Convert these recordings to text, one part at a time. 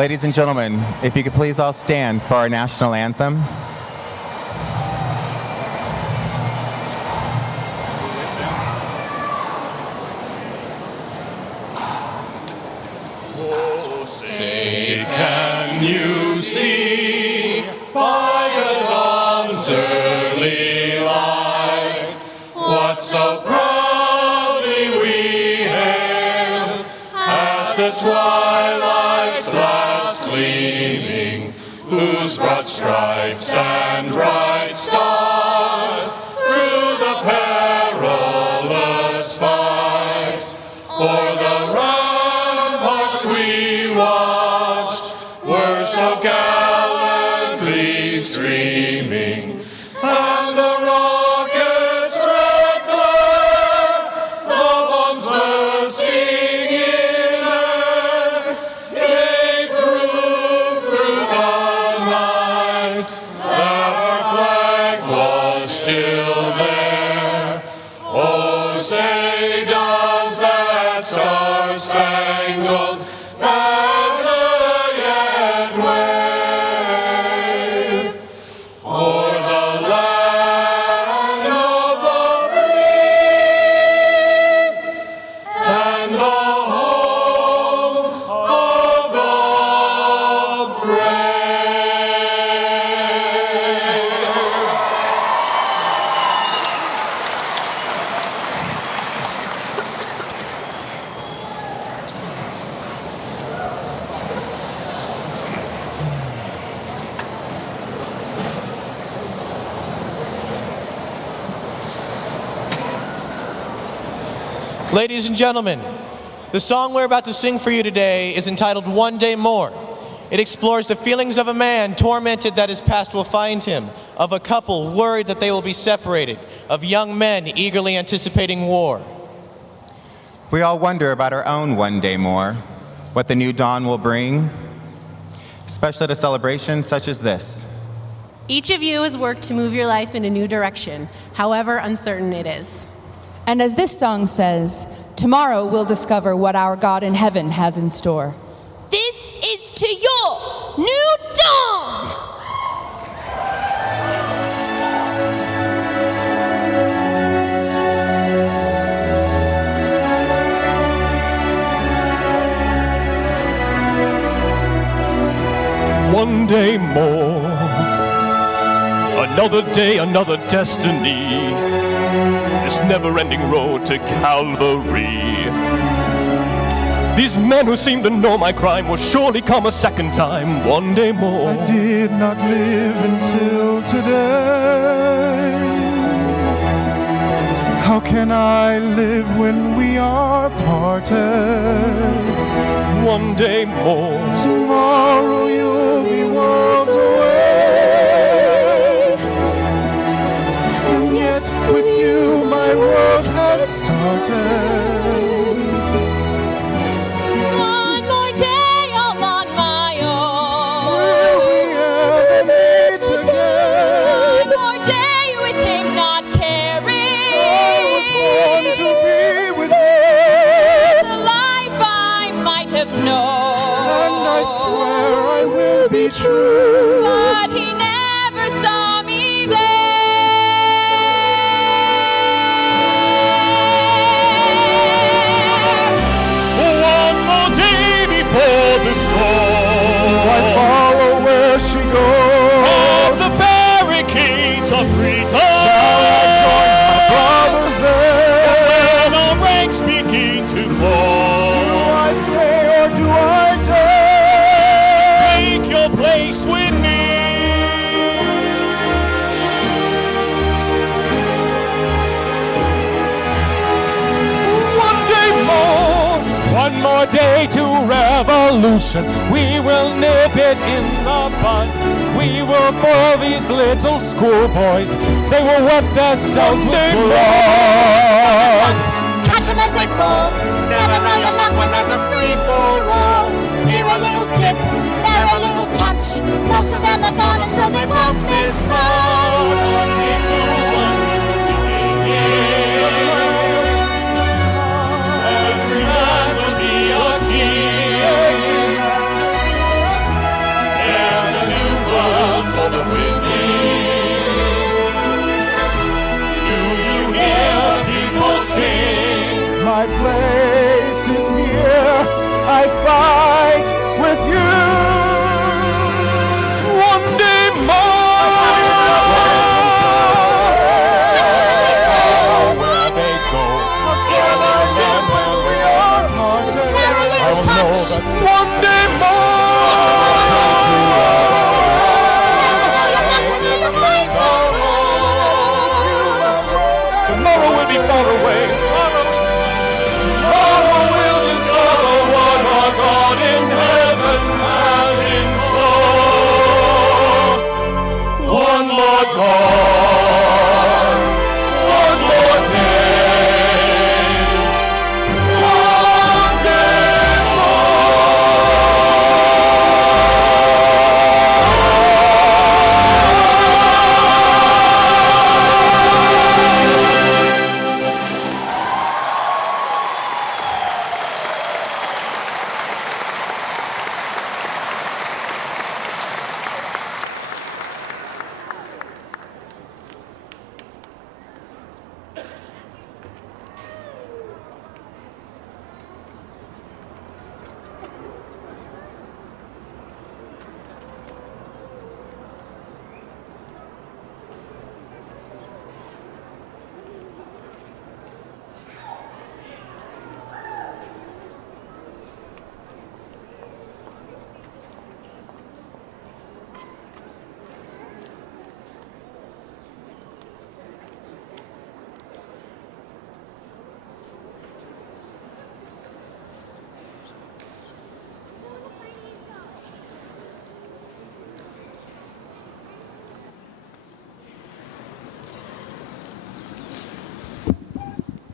Ladies and gentlemen, if you could please all stand for our national anthem. Say, can you see by the dawn's early light what so proudly we hailed at the twilight's last gleaming, whose broad stripes and bright stars through the perilous fight o'er the ramparts we watched were so gallantly streaming, and the rockets' red glare, the bombs bursting in air, gave proof through the night that our flag was still there. Oh, say does that star-spangled banner yet wave for the land of the free and the home of the brave? Ladies and gentlemen, the song we're about to sing for you today is entitled One Day More. It explores the feelings of a man tormented that his past will find him, of a couple worried that they will be separated, of young men eagerly anticipating war. We all wonder about our own one day more, what the new dawn will bring, especially at a celebration such as this. Each of you has worked to move your life in a new direction, however uncertain it is. And as this song says, tomorrow we'll discover what our God in heaven has in store. This is to your new dawn! One day more, another day, another destiny, this never-ending road to Calvary. These men who seem to know my crime will surely come a second time, one day more. I did not live until today. How can I live when we are parted? One day more. Tomorrow you'll be worlds away, and yet with you my world has started. One more day all on my own. Will we ever meet again? One more day with him not caring. I was born to be with him, The life I might have known. and I swear I will be true. But he never saw me there. One more day before the storm. I follow where she goes. Of the barricades of freedom. Brothers there. When our ranks begin to Do fall, I stay or do I dare? take your place with me. One day more, one more day to revolution. We will nip it in the bud. We will foil these little schoolboys. They will wet themselves with blood. Catch them as they fall. Never know your luck when there's a free-for-all. Here a little tip, there a little touch. Most of them are gone and so they won't miss much. Every man will be a king. My place is here. I fight with you. One day more. Where they go. Hear a little dip when we are parted. Share a little touch. One day more. There's a faithful love. Tomorrow will be far away. Tomorrow will discover what our God in heaven has in store. One more time. One more day. One day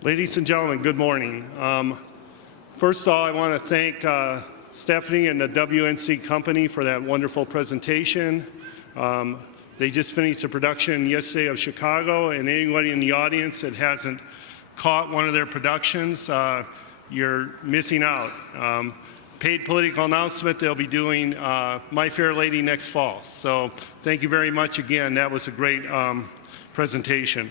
Ladies and gentlemen, good morning. First of all, I want to thank Stephanie and the WNC company for that wonderful presentation. They just finished a production yesterday of Chicago, and anybody in the audience that hasn't caught one of their productions, you're missing out. Paid political announcement, they'll be doing My Fair Lady next fall. So thank you very much again. That was a great presentation.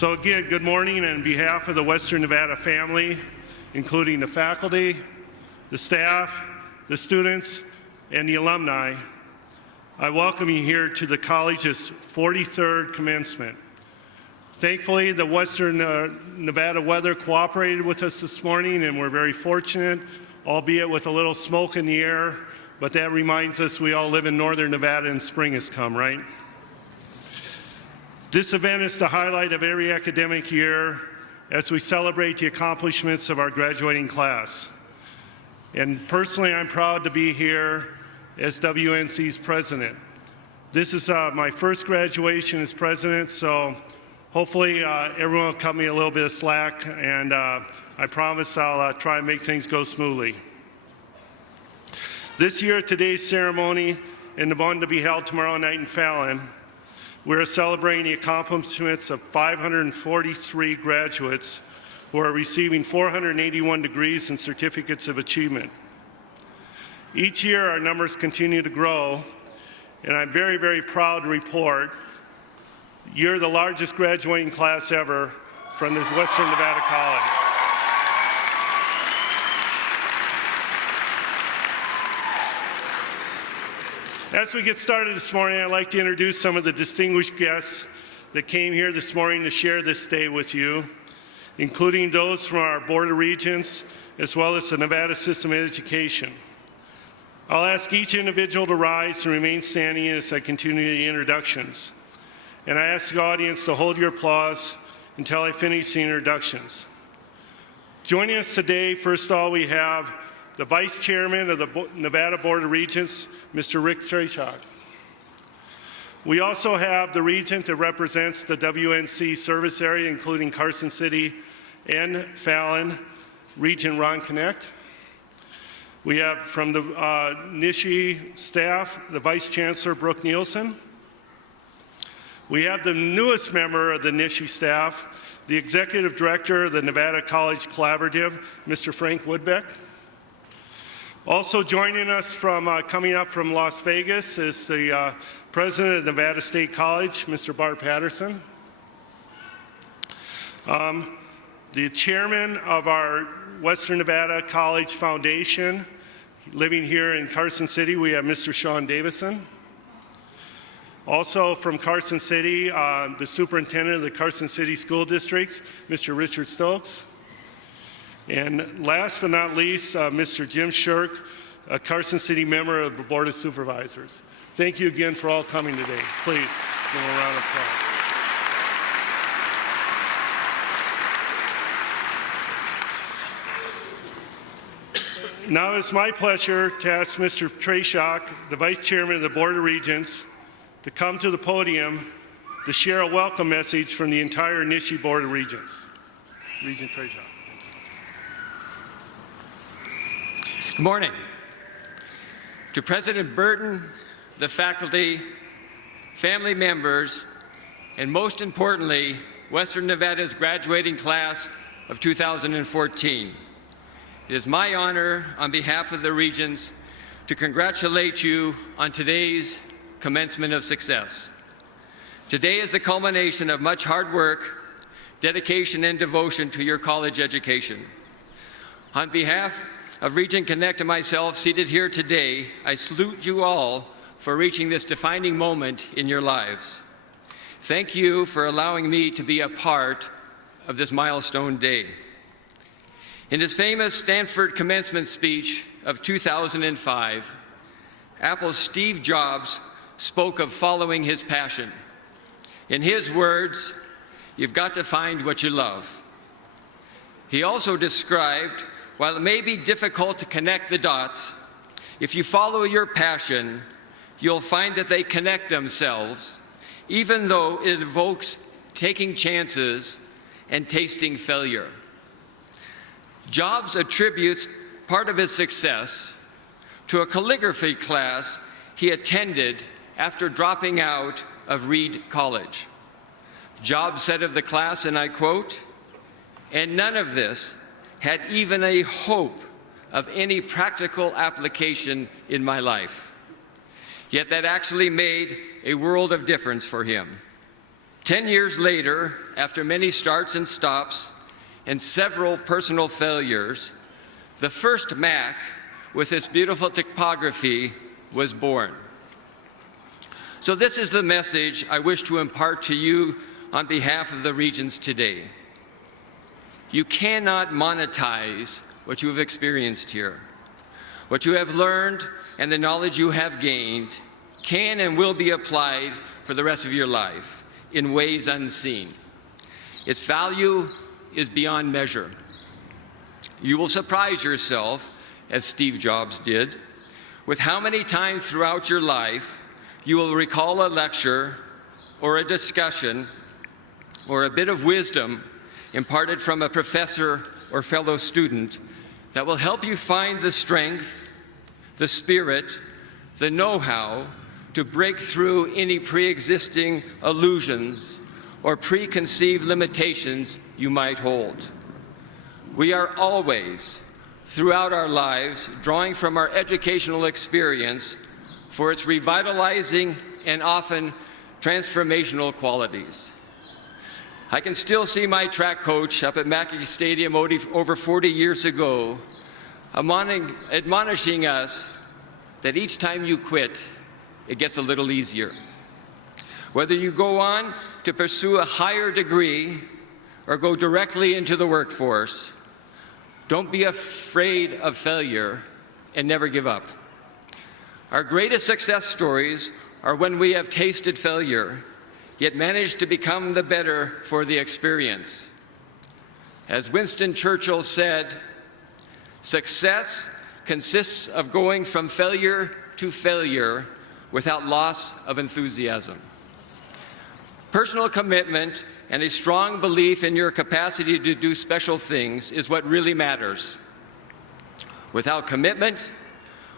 So again, good morning, and on behalf of the Western Nevada family, including the faculty, the staff, the students, and the alumni, I welcome you here to the college's 43rd commencement. Thankfully, the Western Nevada weather cooperated with us this morning, and we're very fortunate, albeit with a little smoke in the air, but that reminds us we all live in Northern Nevada and spring has come, right? This event is the highlight of every academic year as we celebrate the accomplishments of our graduating class. And personally, I'm proud to be here as WNC's president. This is my first graduation as president, so hopefully everyone will cut me a little bit of slack, and I promise I'll try and make things go smoothly. This year, today's ceremony and the one to be held tomorrow night in Fallon, we're celebrating the accomplishments of 543 graduates who are receiving 481 degrees and certificates of achievement. Each year, our numbers continue to grow, and I'm very, very proud to report you're the largest graduating class ever from this Western Nevada College. As we get started this morning, I'd like to introduce some of the distinguished guests that came here this morning to share this day with you, including those from our Board of Regents, as well as the Nevada System of Education. I'll ask each individual to rise and remain standing as I continue the introductions. And I ask the audience to hold your applause until I finish the introductions. Joining us today, first of all, we have the Vice Chairman of the Nevada Board of Regents, Mr. Rick Trachok. We also have the Regent that represents the WNC service area, including Carson City and Fallon, Regent Ron Connect. We have from the Nishi staff, the Vice Chancellor, Brooke Nielsen. We have the newest member of the Nishi staff, the Executive Director of the Nevada College Collaborative, Mr. Frank Woodbeck. Also joining us from coming up from Las Vegas is the president of Nevada State College, Mr. Bart Patterson. The chairman of our Western Nevada College Foundation, living here in Carson City, we have Mr. Sean Davison. Also from Carson City, the superintendent of the Carson City School District, Mr. Richard Stokes. And last but not least, Mr. Jim Shirk, a Carson City member of the Board of Supervisors. Thank you again for all coming today. Please, give them a round of applause. Now it's my pleasure to ask Mr. Trey Schock, the Vice Chairman of the Board of Regents, to come to the podium to share a welcome message from the entire Nishi Board of Regents. Regent Trey Schock. Good morning. To President Burton, the faculty, family members, and most importantly, Western Nevada's graduating class of 2014. It is my honor, on behalf of the Regents, to congratulate you on today's commencement of success. Today is the culmination of much hard work, dedication, and devotion to your college education. On behalf of Regent Connect and myself seated here today, I salute you all for reaching this defining moment in your lives. Thank you for allowing me to be a part of this milestone day. In his famous Stanford commencement speech of 2005, Apple's Steve Jobs spoke of following his passion. In his words, "You've got to find what you love." He also described, while it may be difficult to connect the dots, if you follow your passion, you'll find that they connect themselves, even though it invokes taking chances and tasting failure. Jobs attributes part of his success to a calligraphy class he attended after dropping out of Reed College. Jobs said of the class, and I quote, "And none of this had even a hope of any practical application in my life." Yet that actually made a world of difference for him. 10 years later, after many starts and stops and several personal failures, the first Mac with its beautiful typography was born. So this is the message I wish to impart to you on behalf of the Regents today. You cannot monetize what you have experienced here. What you have learned and the knowledge you have gained can and will be applied for the rest of your life in ways unseen. Its value is beyond measure. You will surprise yourself, as Steve Jobs did, with how many times throughout your life you will recall a lecture or a discussion or a bit of wisdom imparted from a professor or fellow student that will help you find the strength, the spirit, the know-how to break through any pre-existing illusions or preconceived limitations you might hold. We are always, throughout our lives, drawing from our educational experience for its revitalizing and often transformational qualities. I can still see my track coach up at Mackey Stadium over 40 years ago admonishing us that each time you quit, it gets a little easier. Whether you go on to pursue a higher degree or go directly into the workforce, don't be afraid of failure and never give up. Our greatest success stories are when we have tasted failure, yet managed to become the better for the experience. As Winston Churchill said, "Success consists of going from failure to failure without loss of enthusiasm." Personal commitment and a strong belief in your capacity to do special things is what really matters. Without commitment,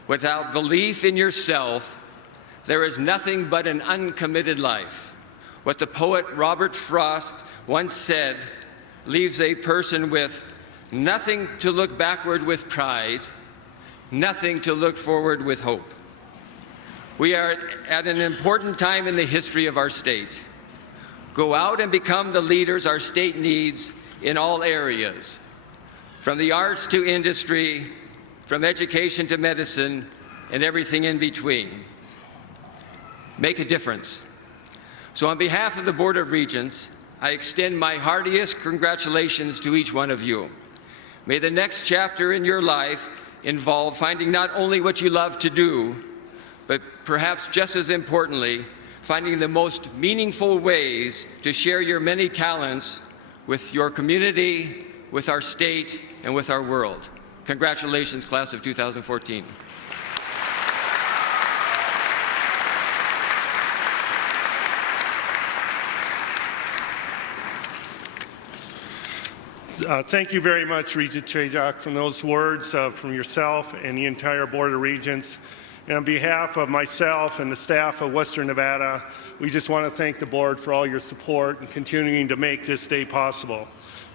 without belief in yourself, there is nothing but an uncommitted life. What the poet Robert Frost once said leaves a person with nothing to look backward with pride, nothing to look forward with hope. We are at an important time in the history of our state. Go out and become the leaders our state needs in all areas, from the arts to industry, from education to medicine, and everything in between. Make a difference. So on behalf of the Board of Regents, I extend my heartiest congratulations to each one of you. May the next chapter in your life involve finding not only what you love to do, but perhaps just as importantly, finding the most meaningful ways to share your many talents with your community, with our state, and with our world. Congratulations, class of 2014. Thank you very much, Regent Chajak, for those words from yourself and the entire Board of Regents. And on behalf of myself and the staff of Western Nevada, we just want to thank the board for all your support and continuing to make this day possible.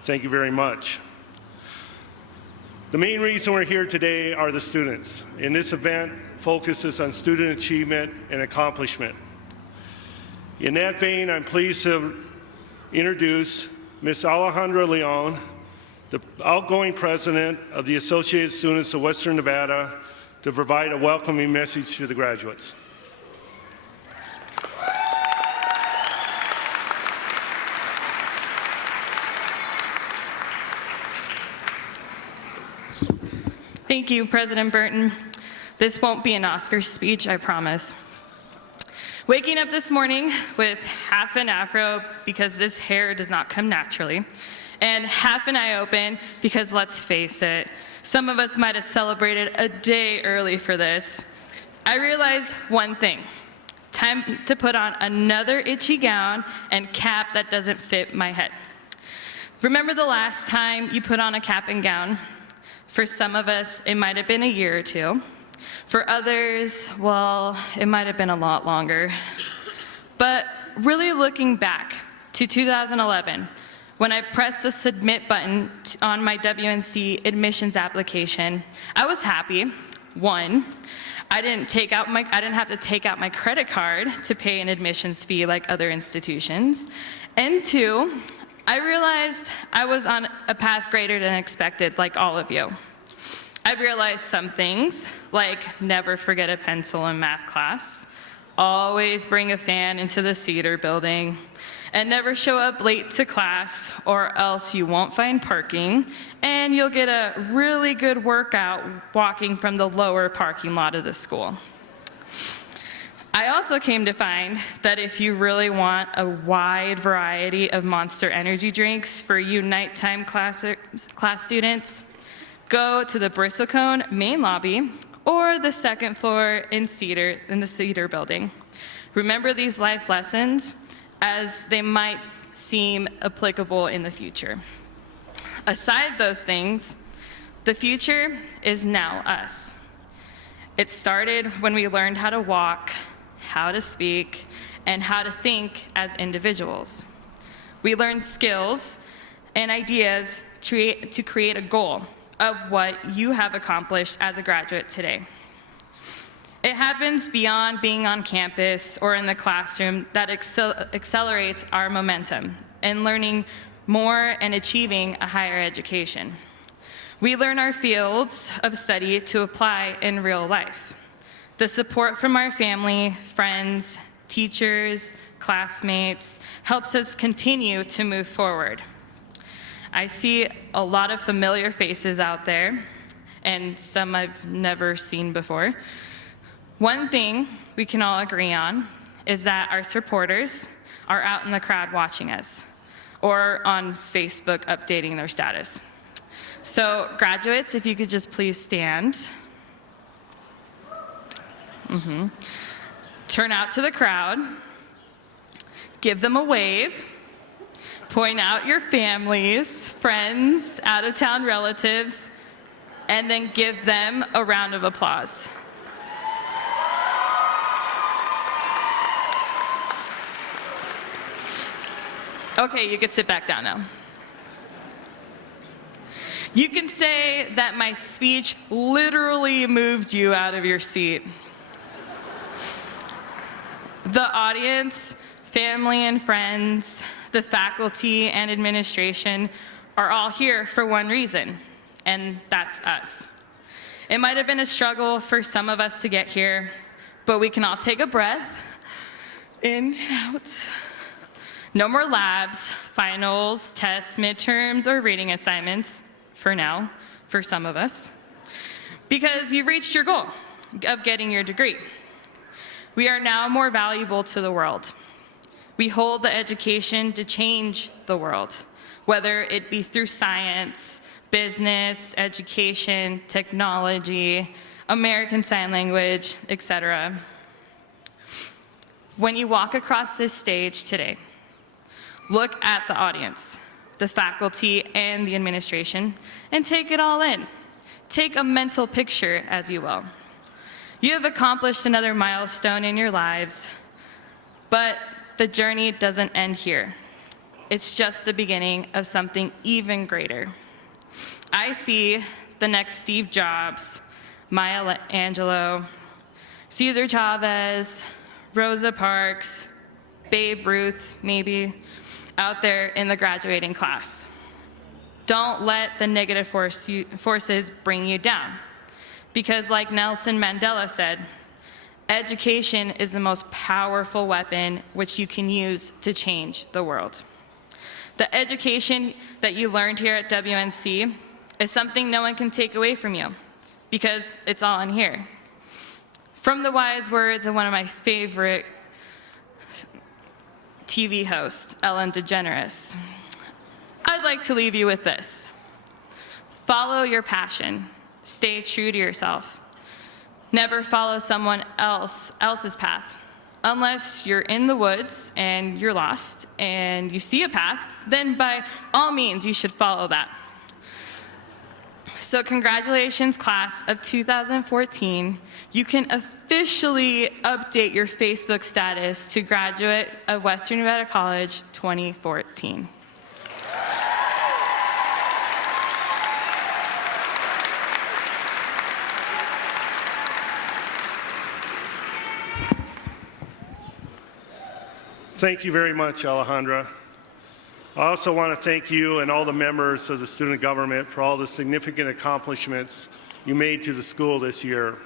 Thank you very much. The main reason we're here today are the students, and this event focuses on student achievement and accomplishment. In that vein, I'm pleased to introduce Ms. Alejandra Leon, the outgoing president of the Associated Students of Western Nevada, to provide a welcoming message to the graduates. Thank you, President Burton. This won't be an Oscar speech, I promise. Waking up this morning with half an afro because this hair does not come naturally, and half an eye open because, let's face it, some of us might have celebrated a day early for this. I realized one thing: time to put on another itchy gown and cap that doesn't fit my head. Remember the last time you put on a cap and gown? For some of us, it might have been a year or two. For others, well, it might have been a lot longer. But really looking back to 2011, when I pressed the submit button on my WNC admissions application, I was happy. One, I didn't have to take out my credit card to pay an admissions fee like other institutions. And two, I realized I was on a path greater than expected, like all of you. I've realized some things, like never forget a pencil in math class, always bring a fan into the Cedar building, and never show up late to class or else you won't find parking and you'll get a really good workout walking from the lower parking lot of the school. I also came to find that if you really want a wide variety of Monster energy drinks for you nighttime class students, go to the Bristlecone main lobby or the second floor in the Cedar building. Remember these life lessons as they might seem applicable in the future. Aside those things, the future is now us. It started when we learned how to walk, how to speak, and how to think as individuals. We learned skills and ideas to create a goal of what you have accomplished as a graduate today. It happens beyond being on campus or in the classroom that accelerates our momentum in learning more and achieving a higher education. We learn our fields of study to apply in real life. The support from our family, friends, teachers, classmates helps us continue to move forward. I see a lot of familiar faces out there, and some I've never seen before. One thing we can all agree on is that our supporters are out in the crowd watching us, or on Facebook updating their status. So graduates, if you could just please stand. Turn out to the crowd, give them a wave, point out your families, friends, out-of-town relatives, and then give them a round of applause. Okay, you can sit back down now. You can say that my speech literally moved you out of your seat. The audience, family and friends, the faculty and administration are all here for one reason, and that's us. It might have been a struggle for some of us to get here, but we can all take a breath, in and out. No more labs, finals, tests, midterms, or reading assignments, for now, for some of us, because you've reached your goal of getting your degree. We are now more valuable to the world. We hold the education to change the world, whether it be through science, business, education, technology, American Sign Language, etc. When you walk across this stage today, look at the audience, the faculty, and the administration, and take it all in. Take a mental picture, as you will. You have accomplished another milestone in your lives, but the journey doesn't end here. It's just the beginning of something even greater. I see the next Steve Jobs, Maya Angelou, Cesar Chavez, Rosa Parks, Babe Ruth, maybe, out there in the graduating class. Don't let the negative forces bring you down. Because like Nelson Mandela said, education is the most powerful weapon which you can use to change the world. The education that you learned here at WNC is something no one can take away from you, because it's all in here. From the wise words of one of my favorite TV hosts, Ellen DeGeneres, I'd like to leave you with this. Follow your passion. Stay true to yourself. Never follow someone else's path. Unless you're in the woods and you're lost and you see a path, then by all means you should follow that. So congratulations, class of 2014. You can officially update your Facebook status to graduate of Western Nevada College 2014. Thank you very much, Alejandra. I also want to thank you and all the members of the student government for all the significant accomplishments you made to the school this year.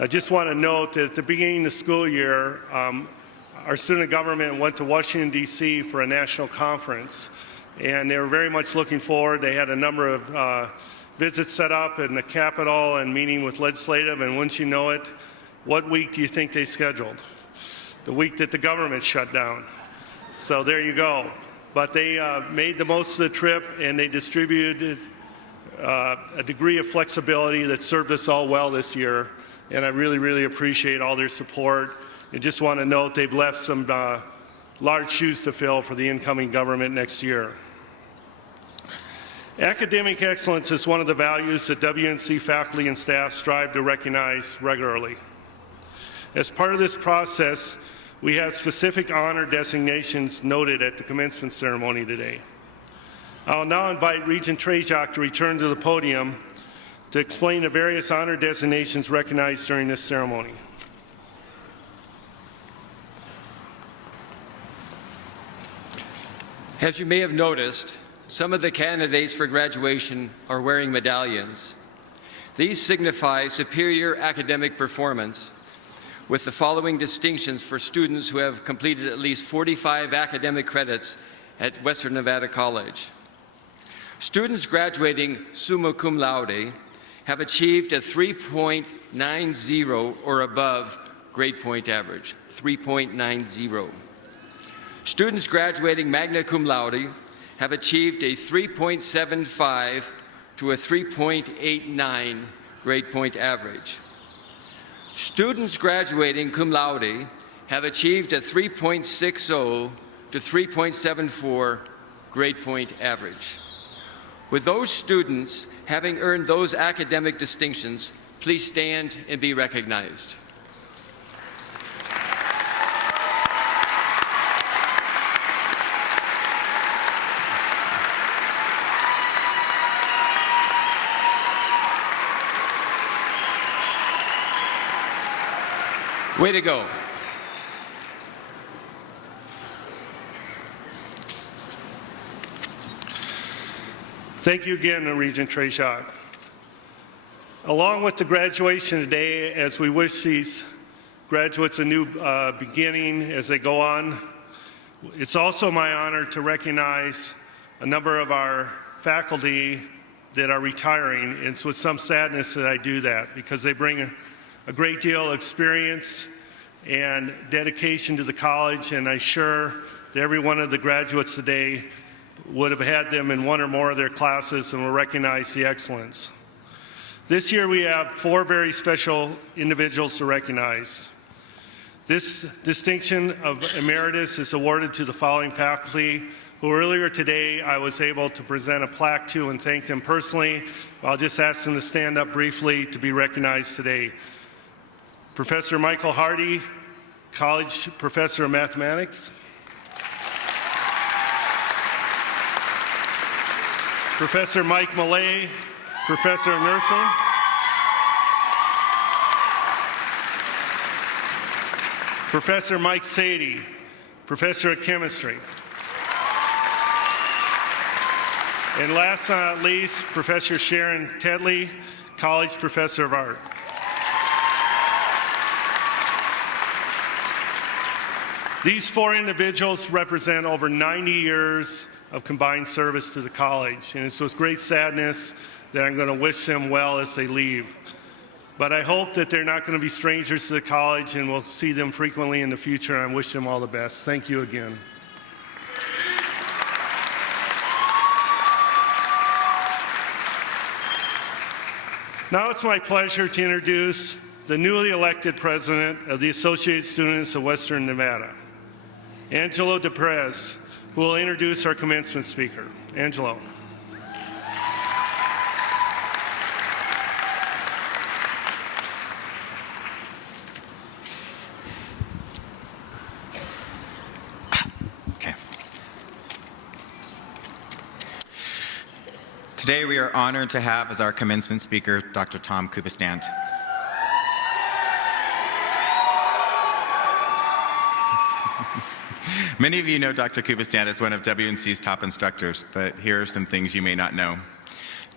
I just want to note that at the beginning of the school year, our student government went to Washington, D.C. for a national conference, and they were very much looking forward. They had a number of visits set up in the Capitol and meeting with legislative, and once you know it, what week do you think they scheduled? The week that the government shut down. So there you go. But they made the most of the trip, and they distributed a degree of flexibility that served us all well this year. And I really, really appreciate all their support. And just want to note they've left some large shoes to fill for the incoming government next year. Academic excellence is one of the values that WNC faculty and staff strive to recognize regularly. As part of this process, we have specific honor designations noted at the commencement ceremony today. I'll now invite Regent Trajak to return to the podium to explain the various honor designations recognized during this ceremony. As you may have noticed, some of the candidates for graduation are wearing medallions. These signify superior academic performance, with the following distinctions for students who have completed at least 45 academic credits at Western Nevada College. Students graduating summa cum laude have achieved a 3.90 or above grade point average, 3.90. Students graduating magna cum laude have achieved a 3.75 to a 3.89 grade point average. Students graduating cum laude have achieved a 3.60 to 3.74 grade point average. With those students having earned those academic distinctions, please stand and be recognized. Way to go. Thank you again, Regent Treshach. Along with the graduation today, as we wish these graduates a new beginning as they go on, it's also my honor to recognize a number of our faculty that are retiring. It's with some sadness that I do that because they bring a great deal of experience and dedication to the college, and I'm sure that every one of the graduates today would have had them in one or more of their classes and will recognize the excellence. This year we have 4 very special individuals to recognize. This distinction of emeritus is awarded to the following faculty who earlier today I was able to present a plaque to and thank them personally. I'll just ask them to stand up briefly to be recognized today. Professor Michael Hardy, College Professor of Mathematics. Professor Mike Millay, Professor of Nursing. Professor Mike Sadie, Professor of Chemistry. And last but not least, Professor Sharon Tedley, College Professor of Art. These 4 individuals represent over 90 years of combined service to the college, and it's with great sadness that I'm going to wish them well as they leave. But I hope that they're not going to be strangers to the college, and we'll see them frequently in the future, and I wish them all the best. Thank you again. Now it's my pleasure to introduce the newly elected president of the Associated Students of Western Nevada, Angelo DePrez, who will introduce our commencement speaker. Angelo. Okay. Today we are honored to have as our commencement speaker Dr. Tom Kubistant. Many of you know Dr. Kubistant as one of WNC's top instructors, but here are some things you may not know.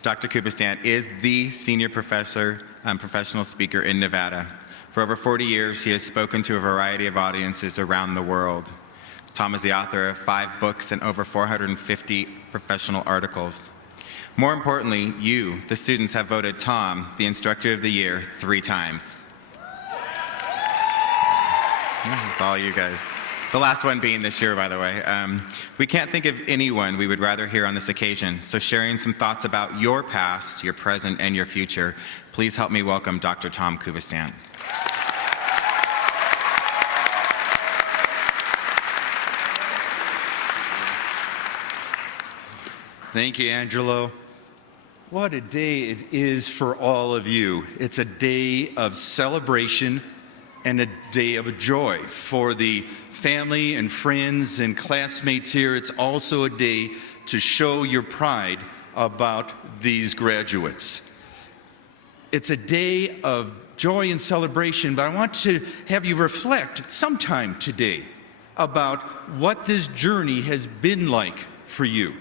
Dr. Kubistant is the senior professor and professional speaker in Nevada. For over 40 years, he has spoken to a variety of audiences around the world. Tom is the author of 5 books and over 450 professional articles. More importantly, you, the students, have voted Tom the Instructor of the Year 3 times. That's all you guys. The last one being this year, by the way. We can't think of anyone we would rather hear on this occasion, so sharing some thoughts about your past, your present, and your future, please help me welcome Dr. Tom Kubistant. Thank you, Angelo. What a day it is for all of you. It's a day of celebration and a day of joy. For the family and friends and classmates here, it's also a day to show your pride about these graduates. It's a day of joy and celebration, but I want to have you reflect sometime today about what this journey has been like for you.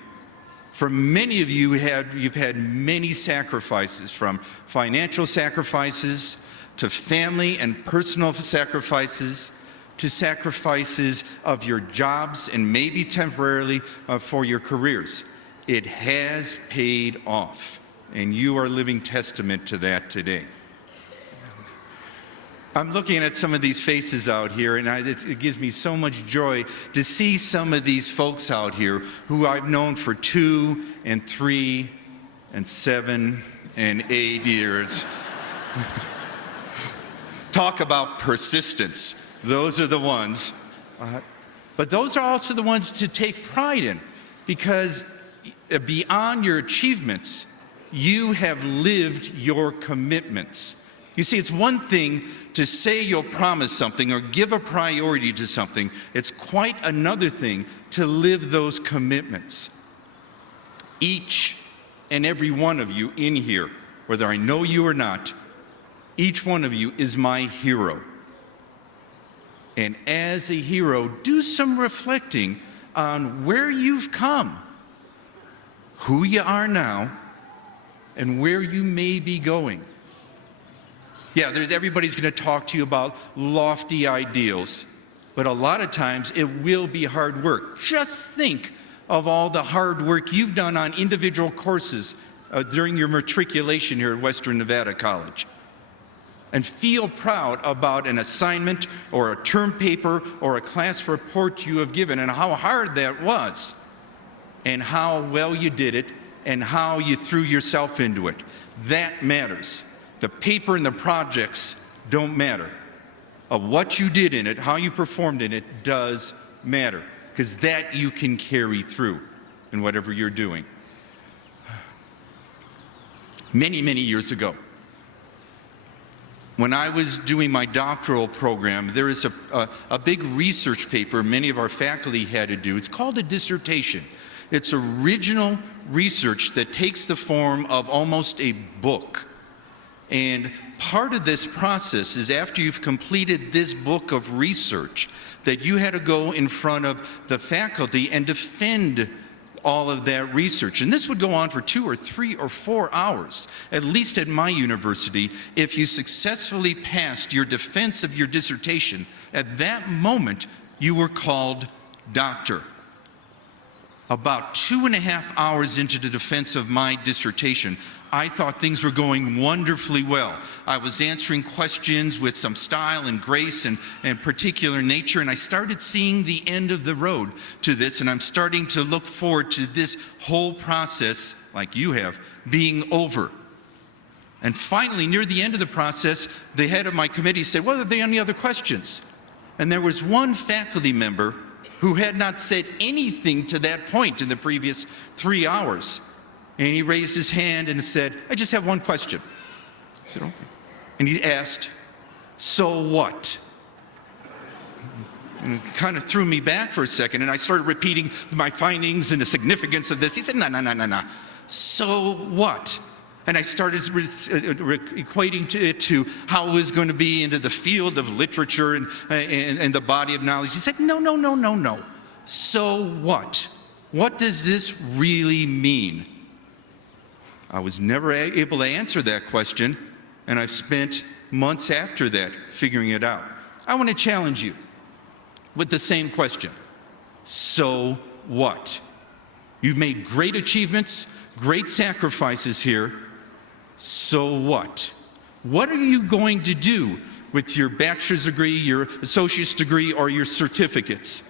For many of you, you've had many sacrifices, from financial sacrifices to family and personal sacrifices, to sacrifices of your jobs and maybe temporarily for your careers. It has paid off, and you are living testament to that today. I'm looking at some of these faces out here, and it gives me so much joy to see some of these folks out here who I've known for 2 and 3 and 7 and 8 years. Talk about persistence. Those are the ones. But those are also the ones to take pride in, because beyond your achievements, you have lived your commitments. You see, it's one thing to say you'll promise something or give a priority to something. It's quite another thing to live those commitments. Each and every one of you in here, whether I know you or not, each one of you is my hero. And as a hero, do some reflecting on where you've come, who you are now, and where you may be going. Yeah, everybody's going to talk to you about lofty ideals, but a lot of times it will be hard work. Just think of all the hard work you've done on individual courses during your matriculation here at Western Nevada College. And feel proud about an assignment or a term paper or a class report you have given and how hard that was and how well you did it and how you threw yourself into it. That matters. The paper and the projects don't matter. What you did in it, how you performed in it does matter, because that you can carry through in whatever you're doing. Many, many years ago, when I was doing my doctoral program, there is a big research paper many of our faculty had to do. It's called a dissertation. It's original research that takes the form of almost a book. And part of this process is after you've completed this book of research that you had to go in front of the faculty and defend all of that research. And this would go on for 2 or 3 or 4 hours, at least at my university. If you successfully passed your defense of your dissertation, at that moment you were called doctor. About 2.5 hours into the defense of my dissertation, I thought things were going wonderfully well. I was answering questions with some style and grace and particular nature, and I started seeing the end of the road to this, and I'm starting to look forward to this whole process, like you have, being over. And finally, near the end of the process, the head of my committee said, "Well, are there any other questions?" And there was one faculty member who had not said anything to that point in the previous 3 hours. And he raised his hand and said, "I just have one question." I said, "Okay." And he asked, "So what?" And it kind of threw me back for a second, and I started repeating my findings and the significance of this. He said, No. So what? And I started equating it to how it was going to be into the field of literature and the body of knowledge. He said, No. So what? What does this really mean? I was never able to answer that question, and I've spent months after that figuring it out. I want to challenge you with the same question. So what? You've made great achievements, great sacrifices here. So what? What are you going to do with your bachelor's degree, your associate's degree, or your certificates?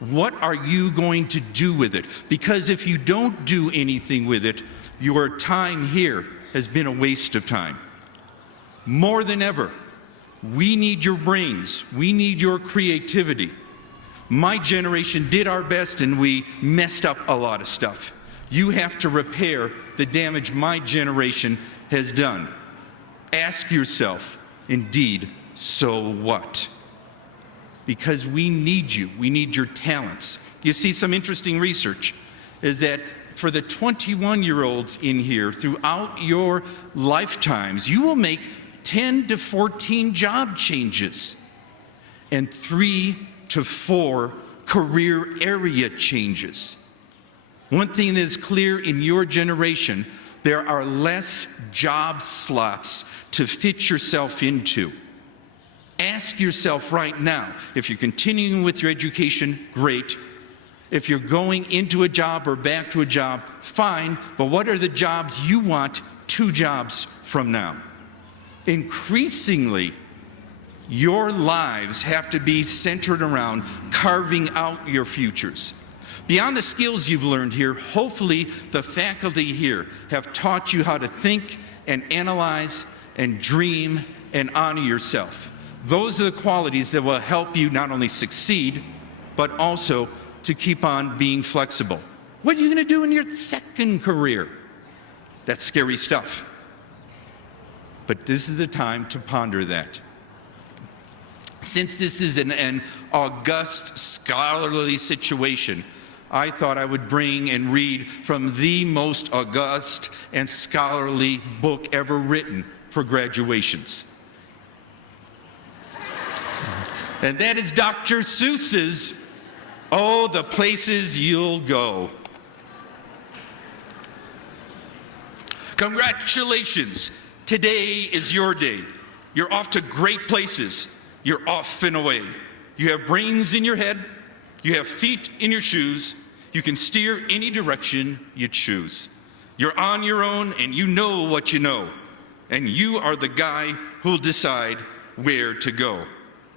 What are you going to do with it? Because if you don't do anything with it, your time here has been a waste of time. More than ever, we need your brains. We need your creativity. My generation did our best and we messed up a lot of stuff. You have to repair the damage my generation has done. Ask yourself, indeed, so what? Because we need you. We need your talents. You see, some interesting research is that for the 21-year-olds in here, throughout your lifetimes, you will make 10 to 14 job changes and 3 to 4 career area changes. One thing that is clear in your generation, there are less job slots to fit yourself into. Ask yourself right now, if you're continuing with your education, great. If you're going into a job or back to a job, fine, but what are the jobs you want 2 jobs from now? Increasingly, your lives have to be centered around carving out your futures. Beyond the skills you've learned here, hopefully the faculty here have taught you how to think and analyze and dream and honor yourself. Those are the qualities that will help you not only succeed, but also to keep on being flexible. What are you going to do in your second career? That's scary stuff. But this is the time to ponder that. Since this is an august scholarly situation, I thought I would bring and read from the most august and scholarly book ever written for graduations. And that is Dr. Seuss's Oh, the Places You'll Go. Congratulations. Today is your day. You're off to great places. You're off and away. You have brains in your head. You have feet in your shoes. You can steer any direction you choose. You're on your own and you know what you know. And you are the guy who'll decide where to go.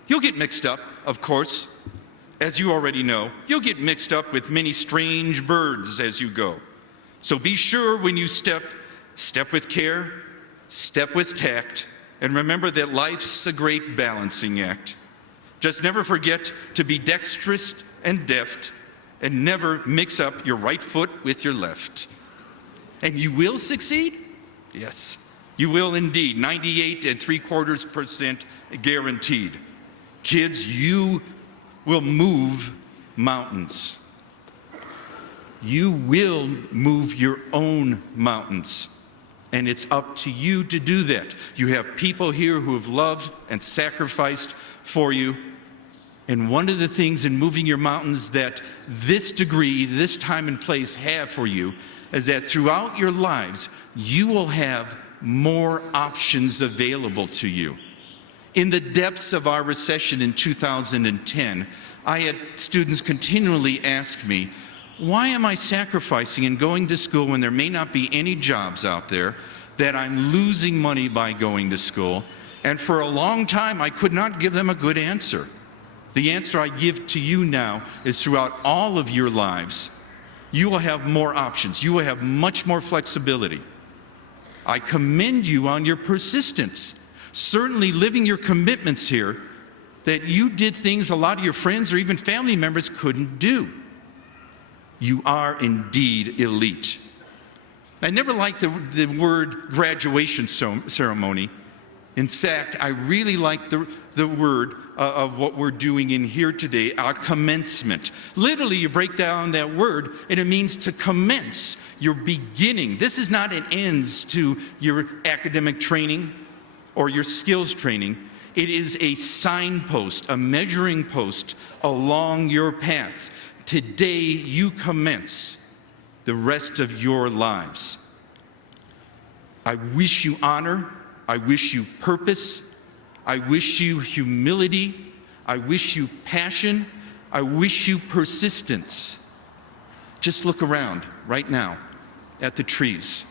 You'll get mixed up, of course, as you already know. You'll get mixed up with many strange birds as you go. So be sure when you step with care, step with tact, and remember that life's a great balancing act. Just never forget to be dexterous and deft, and never mix up your right foot with your left. And you will succeed? Yes, you will indeed. 98.75% guaranteed. Kids, you will move mountains. You will move your own mountains. And it's up to you to do that. You have people here who have loved and sacrificed for you. And one of the things in moving your mountains that this degree, this time and place have for you is that throughout your lives, you will have more options available to you. In the depths of our recession in 2010, I had students continually ask me, why am I sacrificing and going to school when there may not be any jobs out there, that I'm losing money by going to school? And for a long time, I could not give them a good answer. The answer I give to you now is throughout all of your lives, you will have more options. You will have much more flexibility. I commend you on your persistence, certainly living your commitments here, that you did things a lot of your friends or even family members couldn't do. You are indeed elite. I never liked the word graduation ceremony. In fact, I really like the word of what we're doing in here today, our commencement. Literally, you break down that word, and it means to commence, your beginning. This is not an end to your academic training or your skills training. It is a signpost, a measuring post along your path. Today, you commence the rest of your lives. I wish you honor. I wish you purpose. I wish you humility. I wish you passion. I wish you persistence. Just look around right now at the trees.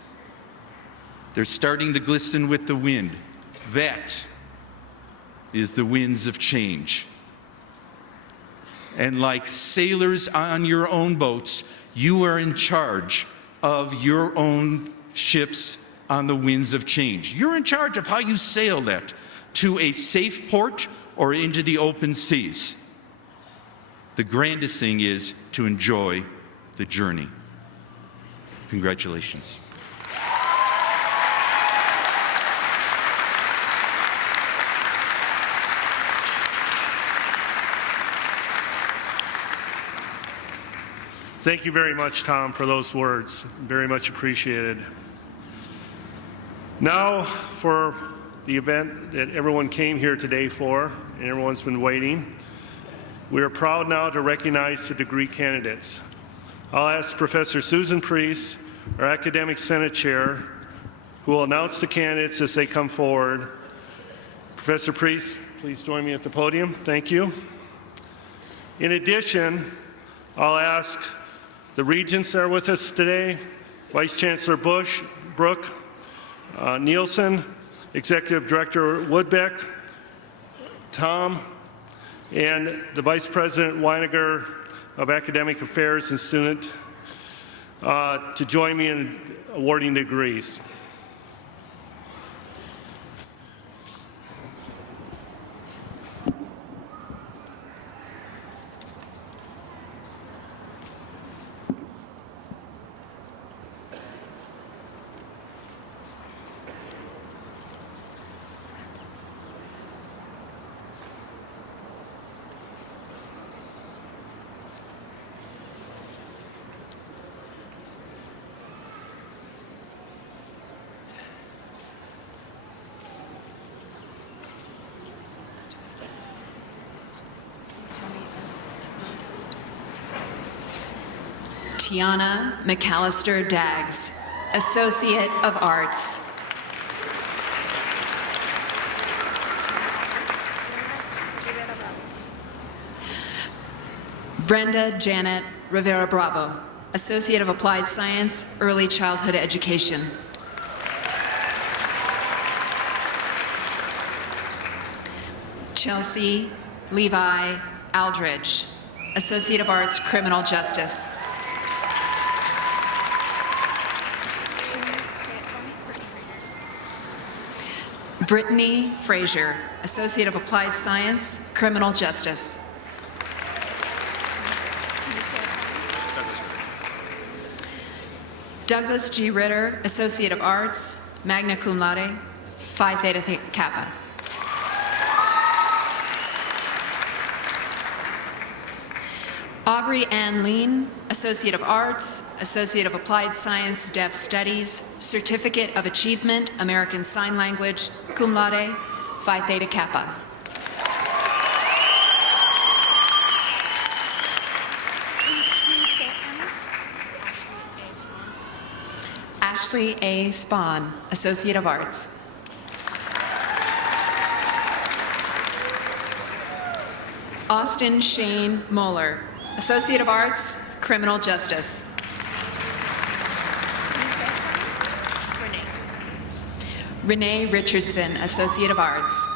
They're starting to glisten with the wind. That is the winds of change. And like sailors on your own boats, you are in charge of your own ships on the winds of change. You're in charge of how you sail that to a safe port or into the open seas. The grandest thing is to enjoy the journey. Congratulations. Thank you very much, Tom, for those words. Very much appreciated. Now for the event that everyone came here today for, and everyone's been waiting. We are proud now to recognize the degree candidates. I'll ask Professor Susan Priest, our Academic Senate Chair, who will announce the candidates as they come forward. Professor Priest, please join me at the podium. Thank you. In addition, I'll ask the regents that are with us today, Vice Chancellor Brooke, Nielsen, Executive Director Woodbeck, Tom, and the Vice President Weiniger of Academic Affairs and Student to join me in awarding degrees. Tiana McAllister Daggs, Associate of Arts. Brenda Janet Rivera Bravo, Associate of Applied Science, Early Childhood Education. Chelsea Levi Aldridge, Associate of Arts, Criminal Justice. Brittany Frazier, Associate of Applied Science, Criminal Justice. Douglas G. Ritter, Associate of Arts, magna cum laude, Phi Theta Kappa. Aubrey Ann Lean, Associate of Arts, Associate of Applied Science, Deaf Studies, Certificate of Achievement, American Sign Language, cum laude, Phi Theta Kappa. Ashley A. Spahn, Associate of Arts. Austin Shane Moeller, Associate of Arts, Criminal Justice. Renee Richardson, Associate of Arts.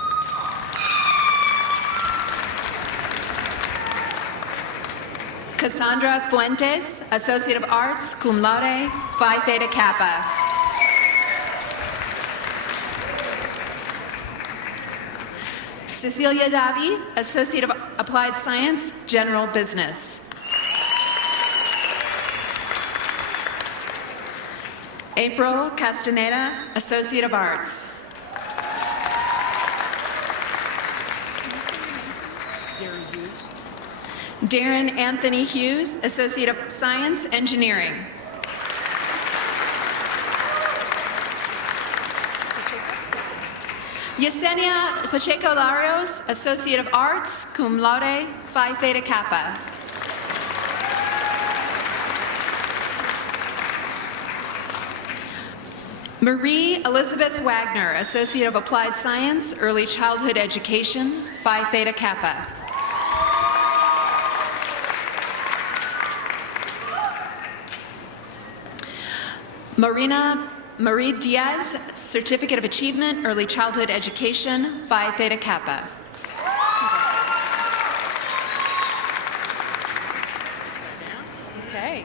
Cassandra Fuentes, Associate of Arts, cum laude, Phi Theta Kappa. Cecilia Davi, Associate of Applied Science, General Business. April Castaneda, Associate of Arts. Darren Anthony Hughes, Associate of Science, Engineering. Yesenia Pacheco Larios, Associate of Arts, cum laude, Phi Theta Kappa. Marie Elizabeth Wagner, Associate of Applied Science, Early Childhood Education, Phi Theta Kappa. Marina Marie Diaz, Certificate of Achievement, Early Childhood Education, Phi Theta Kappa. Okay.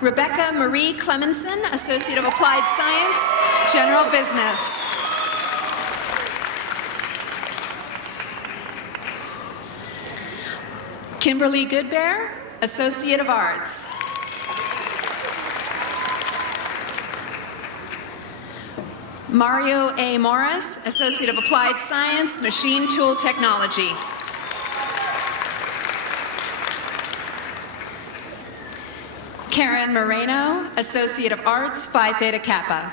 Rebecca Marie Clemenson, Associate of Applied Science, General Business. Kimberly Goodbear, Associate of Arts. Mario A. Morris, Associate of Applied Science, Machine Tool Technology. Karen Moreno, Associate of Arts, Phi Theta Kappa.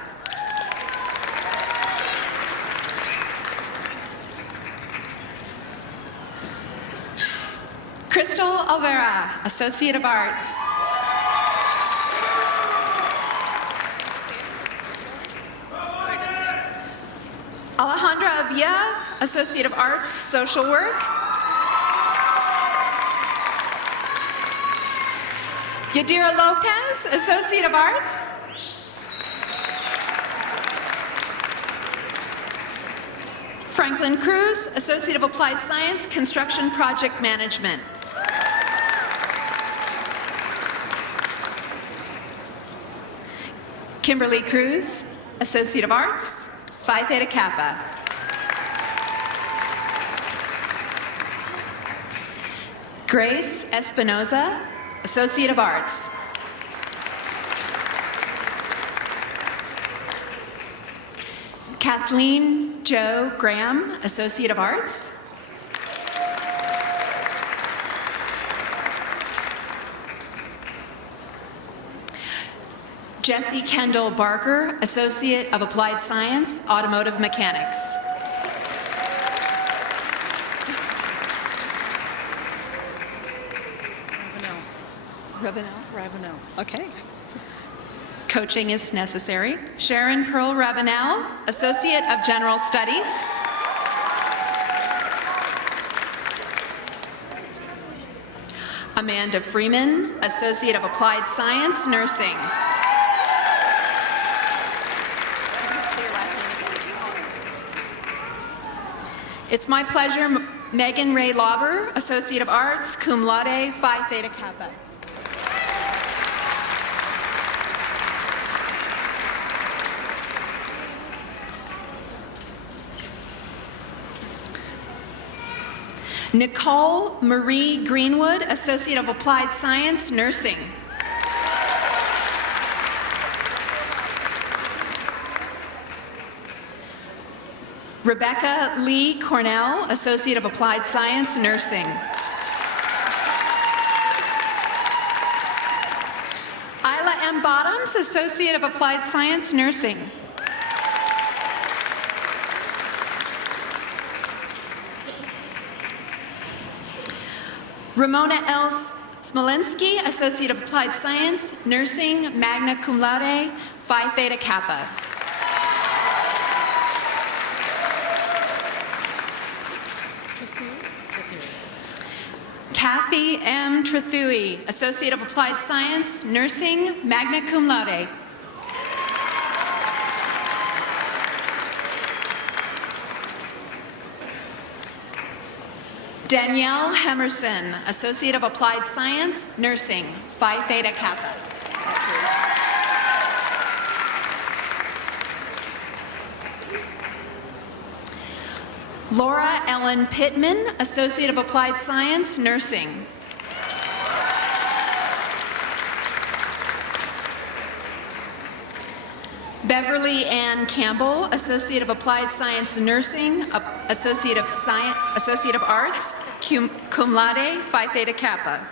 Crystal Olvera, Associate of Arts. Alejandra Avia, Associate of Arts, Social Work. Yadira Lopez, Associate of Arts. Franklin Cruz, Associate of Applied Science, Construction Project Management. Kimberly Cruz, Associate of Arts, Phi Theta Kappa. Grace Espinoza, Associate of Arts. Kathleen Jo Graham, Associate of Arts. Jesse Kendall Barker, Associate of Applied Science, Automotive Mechanics. Ravenel. Okay. Coaching is necessary. Sharon Pearl Ravenel, Associate of General Studies. Amanda Freeman, Associate of Applied Science, Nursing. It's my pleasure, Megan Ray Lauber, Associate of Arts, cum laude, Phi Theta Kappa. Nicole Marie Greenwood, Associate of Applied Science, Nursing. Rebecca Lee Cornell, Associate of Applied Science, Nursing. Isla M. Bottoms, Associate of Applied Science, Nursing. Ramona L. Smolinski, Associate of Applied Science, Nursing, magna cum laude, Phi Theta Kappa. Kathy M. Trethui, Associate of Applied Science, Nursing, magna cum laude. Danielle Hemerson, Associate of Applied Science, Nursing, Phi Theta Kappa. Laura Ellen Pittman, Associate of Applied Science, Nursing. Beverly Ann Campbell, Associate of Applied Science, Nursing, Associate of Arts, cum laude, Phi Theta Kappa.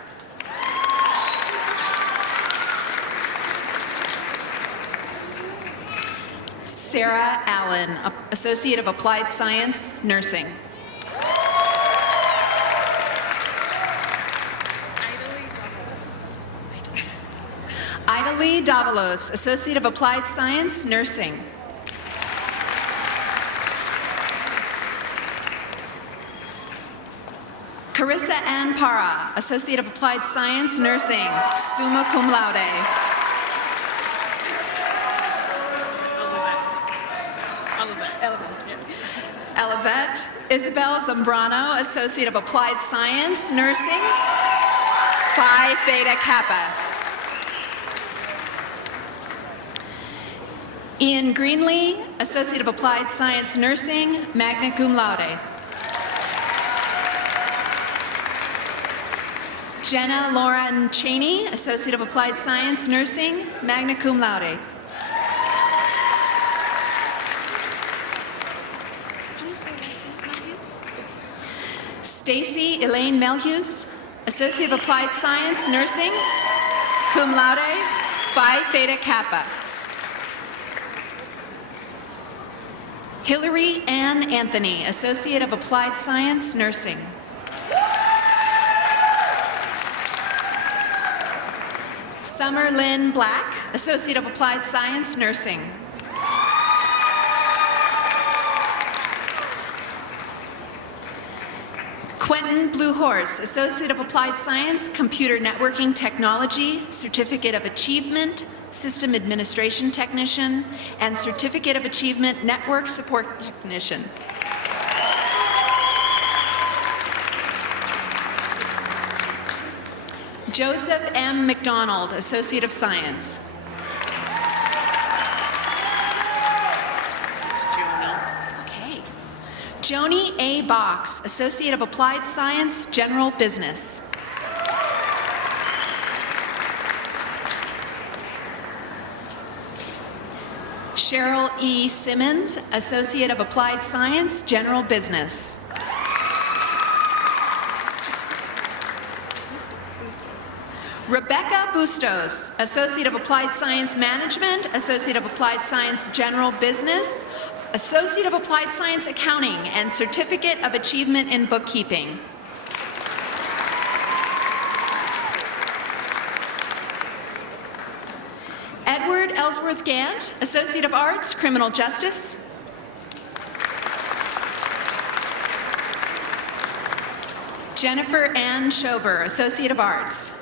Sarah Allen, Associate of Applied Science, Nursing. Idalee Davalos, Associate of Applied Science, Nursing. Carissa Ann Para, Associate of Applied Science, Nursing, summa cum laude. Elevette Isabel Zambrano, Associate of Applied Science, Nursing, Phi Theta Kappa. Ian Greenlee, Associate of Applied Science, Nursing, magna cum laude. Jenna Lauren Cheney, Associate of Applied Science, Nursing, magna cum laude. Stacy Elaine Melhuse, Associate of Applied Science, Nursing, cum laude, Phi Theta Kappa. Hillary Ann Anthony, Associate of Applied Science, Nursing. Summer Lynn Black, Associate of Applied Science, Nursing. Quentin Blue Horse, Associate of Applied Science, Computer Networking Technology, Certificate of Achievement, System Administration Technician, and Certificate of Achievement Network Support Technician. Joseph M. McDonald, Associate of Science. Joni A. Box, Associate of Applied Science, General Business. Cheryl E. Simmons, Associate of Applied Science, General Business. Rebecca Bustos, Associate of Applied Science Management, Associate of Applied Science General Business, Associate of Applied Science Accounting, and Certificate of Achievement in Bookkeeping. Ellsworth Gant, Associate of Arts, Criminal Justice. Jennifer Ann Schober, Associate of Arts.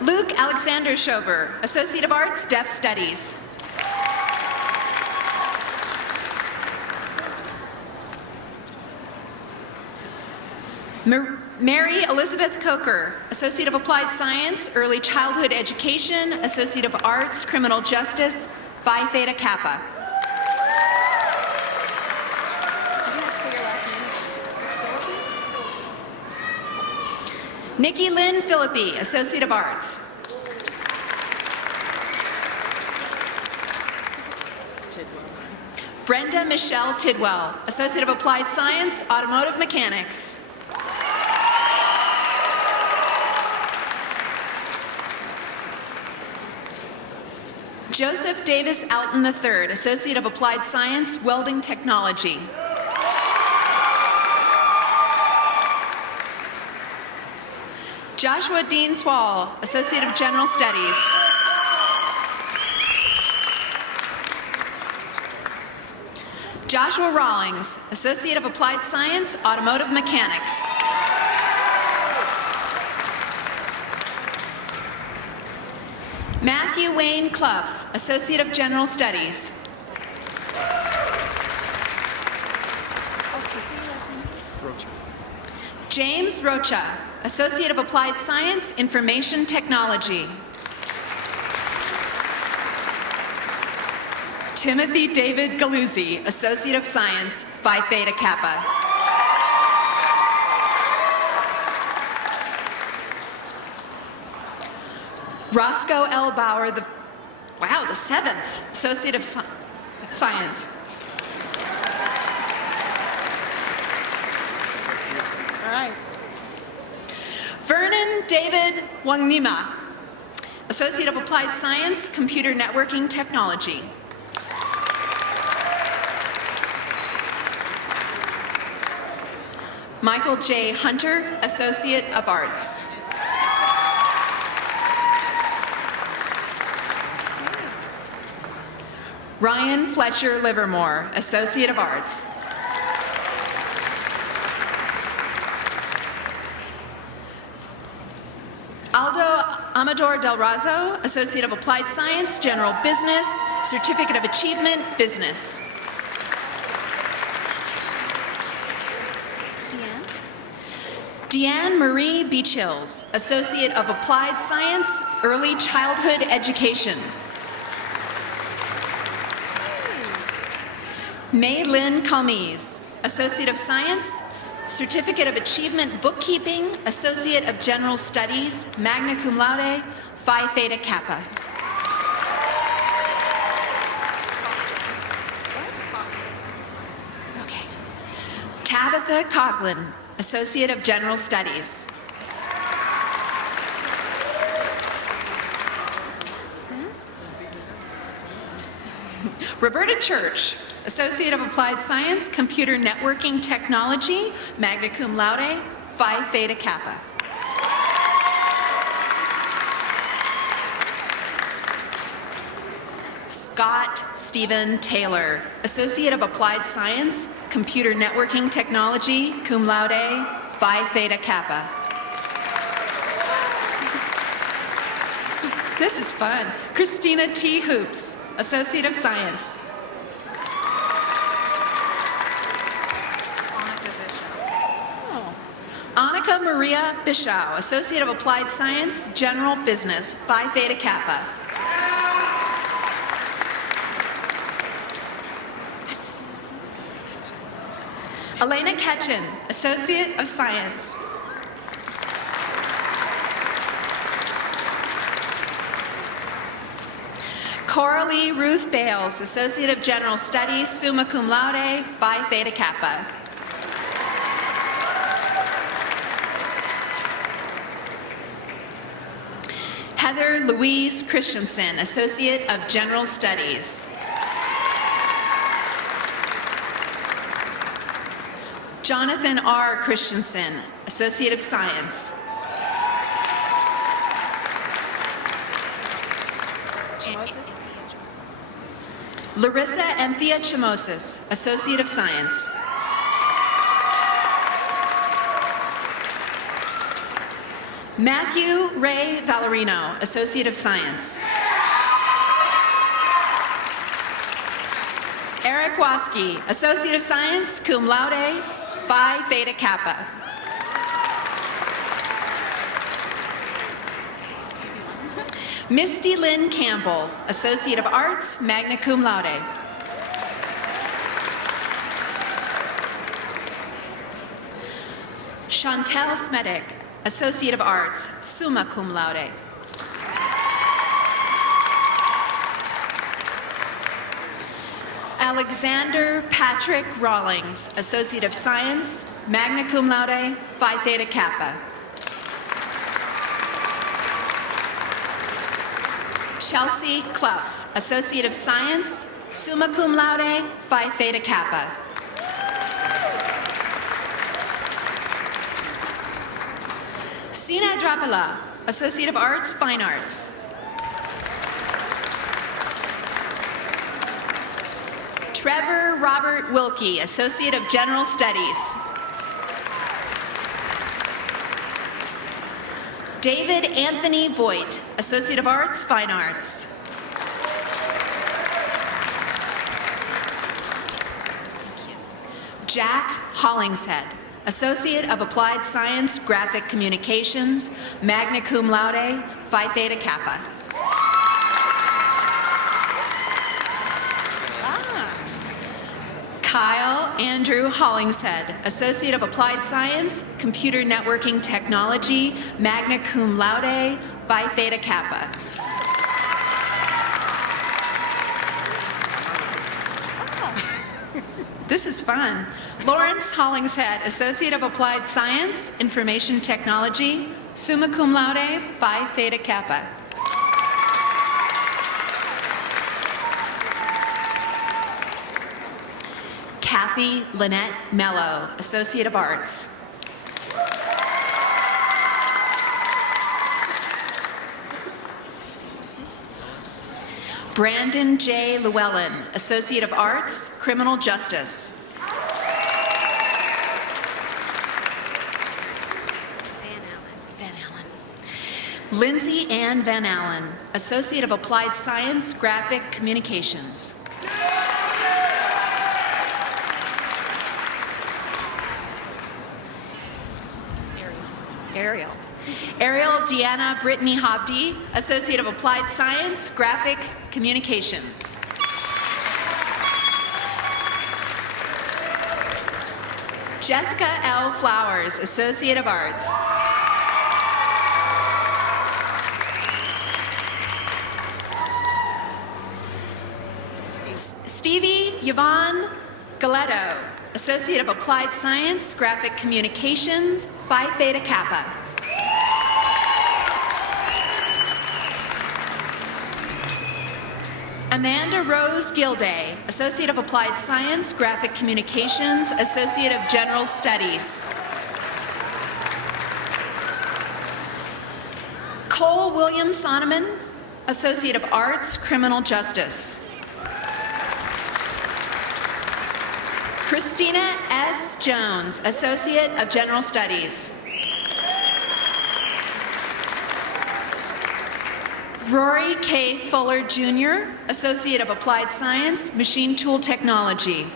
Luke Alexander Schober, Associate of Arts, Deaf Studies. Mary Elizabeth Coker, Associate of Applied Science, Early Childhood Education, Associate of Arts, Criminal Justice, Phi Theta Kappa. Nikki Lynn Philippi, Associate of Arts. Brenda Michelle Tidwell, Associate of Applied Science, Automotive Mechanics. Joseph Davis Alton III, Associate of Applied Science, Welding Technology. Joshua Dean Swall, Associate of General Studies. Joshua Rawlings, Associate of Applied Science, Automotive Mechanics. Matthew Wayne Clough, Associate of General Studies. James Rocha, Associate of Applied Science, Information Technology. Timothy David Galuzzi, Associate of Science, Phi Theta Kappa. Roscoe L. Bauer, the 7th, Associate of Science. All right. Vernon David Wangnima, Associate of Applied Science, Computer Networking Technology. Michael J. Hunter, Associate of Arts. Ryan Fletcher Livermore, Associate of Arts. Aldo Amador Del Razo, Associate of Applied Science, General Business, Certificate of Achievement, Business. Deanne Marie Beachhills, Associate of Applied Science, Early Childhood Education. May Lynn Calmes, Associate of Science, Certificate of Achievement Bookkeeping, Associate of General Studies, Magna Cum Laude, Phi Theta Kappa. Okay. Tabitha Coughlin, Associate of General Studies. Roberta Church, Associate of Applied Science, Computer Networking Technology, Magna Cum Laude, Phi Theta Kappa. Scott Stephen Taylor, Associate of Applied Science, Computer Networking Technology, Cum Laude, Phi Theta Kappa. This is fun. Christina T. Hoops, Associate of Science. Annika Maria Bischow, Associate of Applied Science, General Business, Phi Theta Kappa. Elena Ketchen, Associate of Science. Coralie Ruth Bales, Associate of General Studies, Summa Cum Laude, Phi Theta Kappa. Heather Louise Christensen, Associate of General Studies. Jonathan R. Christensen, Associate of Science. Larissa Anthea Chimosis, Associate of Science. Matthew Ray Valerino, Associate of Science. Eric Waski, Associate of Science, cum laude, Phi Theta Kappa. Misty Lynn Campbell, Associate of Arts, magna cum laude. Chantel Smedick, Associate of Arts, summa cum laude. Alexander Patrick Rawlings, Associate of Science, magna cum laude, Phi Theta Kappa. Chelsea Clough, Associate of Science, summa cum laude, Phi Theta Kappa. Sina Drapala, Associate of Arts, Fine Arts. Trevor Robert Wilkie, Associate of General Studies. David Anthony Voigt, Associate of Arts, Fine Arts. Jack Hollingshead, Associate of Applied Science, Graphic Communications, magna cum laude, Phi Theta Kappa. Kyle Andrew Hollingshead, Associate of Applied Science, Computer Networking Technology, magna cum laude, Phi Theta Kappa. This is fun. Lawrence Hollingshead, Associate of Applied Science, Information Technology, summa cum laude, Phi Theta Kappa. Kathy Lynette Mello, Associate of Arts. Brandon J. Llewellyn, Associate of Arts, Criminal Justice. Van Allen. Lindsay Ann Van Allen, Associate of Applied Science, Graphic Communications. Ariel Deanna Brittany Hobdy, Associate of Applied Science, Graphic Communications. Jessica L. Flowers, Associate of Arts. Stevie Yvonne Galetto, Associate of Applied Science, Graphic Communications, Phi Theta Kappa. Amanda Rose Gilday, Associate of Applied Science, Graphic Communications, Associate of General Studies. Cole William Sonneman, Associate of Arts, Criminal Justice. Christina S. Jones, Associate of General Studies. Rory K. Fuller, Jr., Associate of Applied Science, Machine Tool Technology.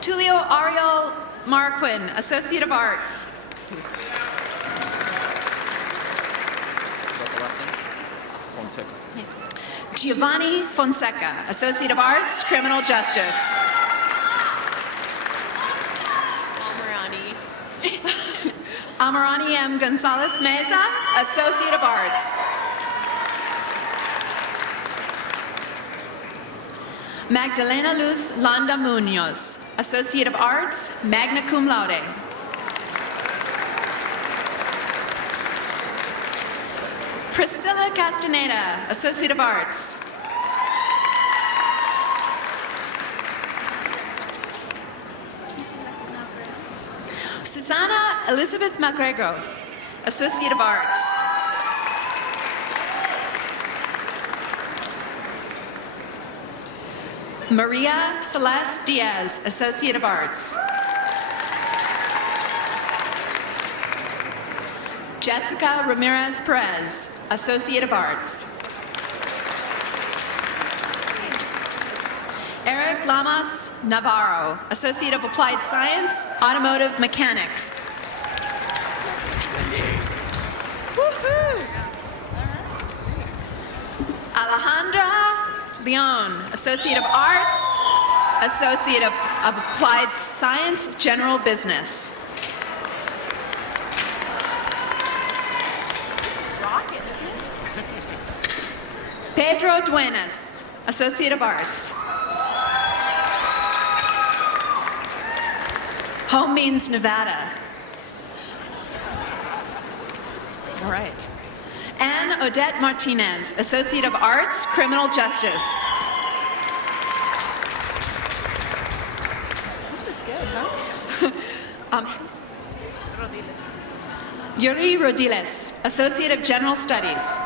Tulio Ariel Marquin, Associate of Arts. Giovanni Fonseca, Associate of Arts, Criminal Justice. Amarani M. Gonzalez Meza, Associate of Arts. Magdalena Luz Landa Munoz, Associate of Arts, magna cum laude. Priscilla Castaneda, Associate of Arts. Susanna Elizabeth MacGregor, Associate of Arts. Maria Celeste Diaz, Associate of Arts. Jessica Ramirez Perez, Associate of Arts. Eric Lamas Navarro, Associate of Applied Science, Automotive Mechanics. Woohoo! Alejandra Leon, Associate of Arts, Associate of Applied Science, General Business. Pedro Duenas, Associate of Arts. Home means Nevada. All right. Anne Odette Martinez, Associate of Arts, Criminal Justice. This is good, huh? Yuri Rodiles, Associate of General Studies.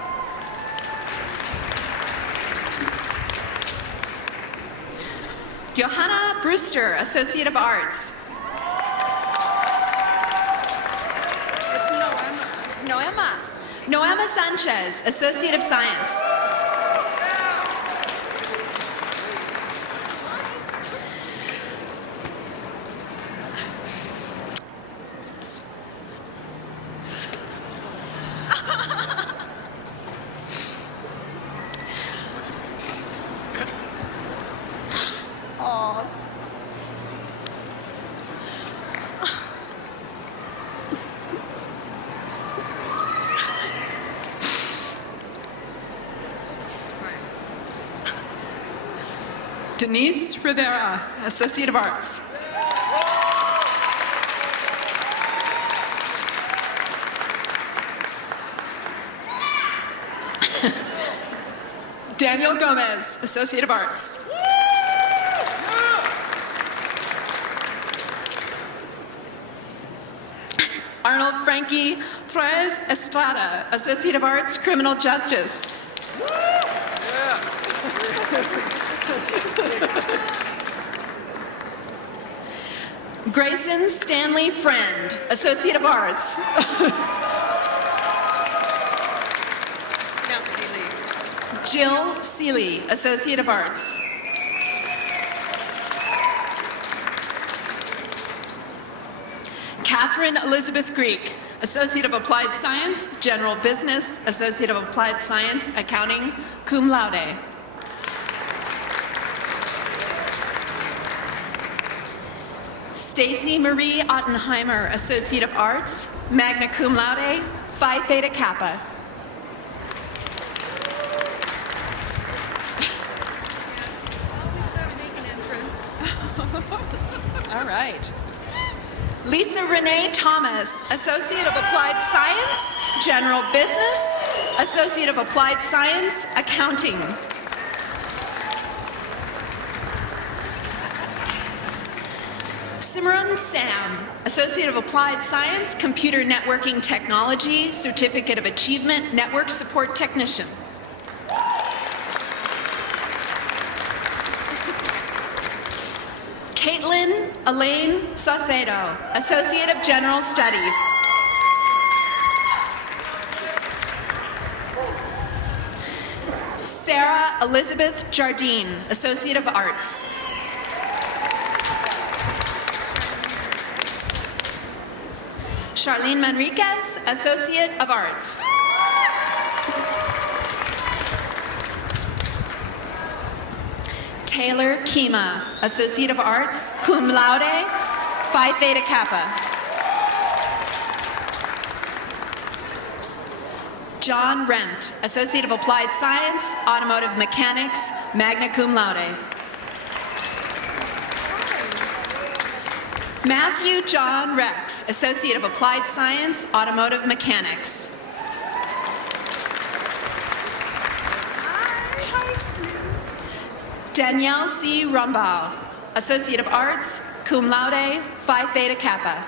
Johanna Brewster, Associate of Arts. It's Noema. Noema Sanchez, Associate of Science. Denise Rivera, Associate of Arts. Daniel Gomez, Associate of Arts. Arnold Frankie Flores Estrada, Associate of Arts, Criminal Justice. Grayson Stanley Friend, Associate of Arts. Jill Seeley, Associate of Arts. Catherine Elizabeth Greek, Associate of Applied Science, General Business, Associate of Applied Science, Accounting, cum laude. Stacy Marie Ottenheimer, Associate of Arts, magna cum laude, Phi Theta Kappa. All right. Lisa Renee Thomas, Associate of Applied Science, General Business, Associate of Applied Science, Accounting. Simran Sam, Associate of Applied Science, Computer Networking Technology, Certificate of Achievement, Network Support Technician. Caitlin Elaine Saucedo, Associate of General Studies. Sarah Elizabeth Jardine, Associate of Arts. Charlene Manriquez, Associate of Arts. Taylor Kima, Associate of Arts, cum laude, Phi Theta Kappa. John Remt, Associate of Applied Science, Automotive Mechanics, magna cum laude. Matthew John Rex, Associate of Applied Science, Automotive Mechanics. Danielle C. Rumbau, Associate of Arts, cum laude, Phi Theta Kappa.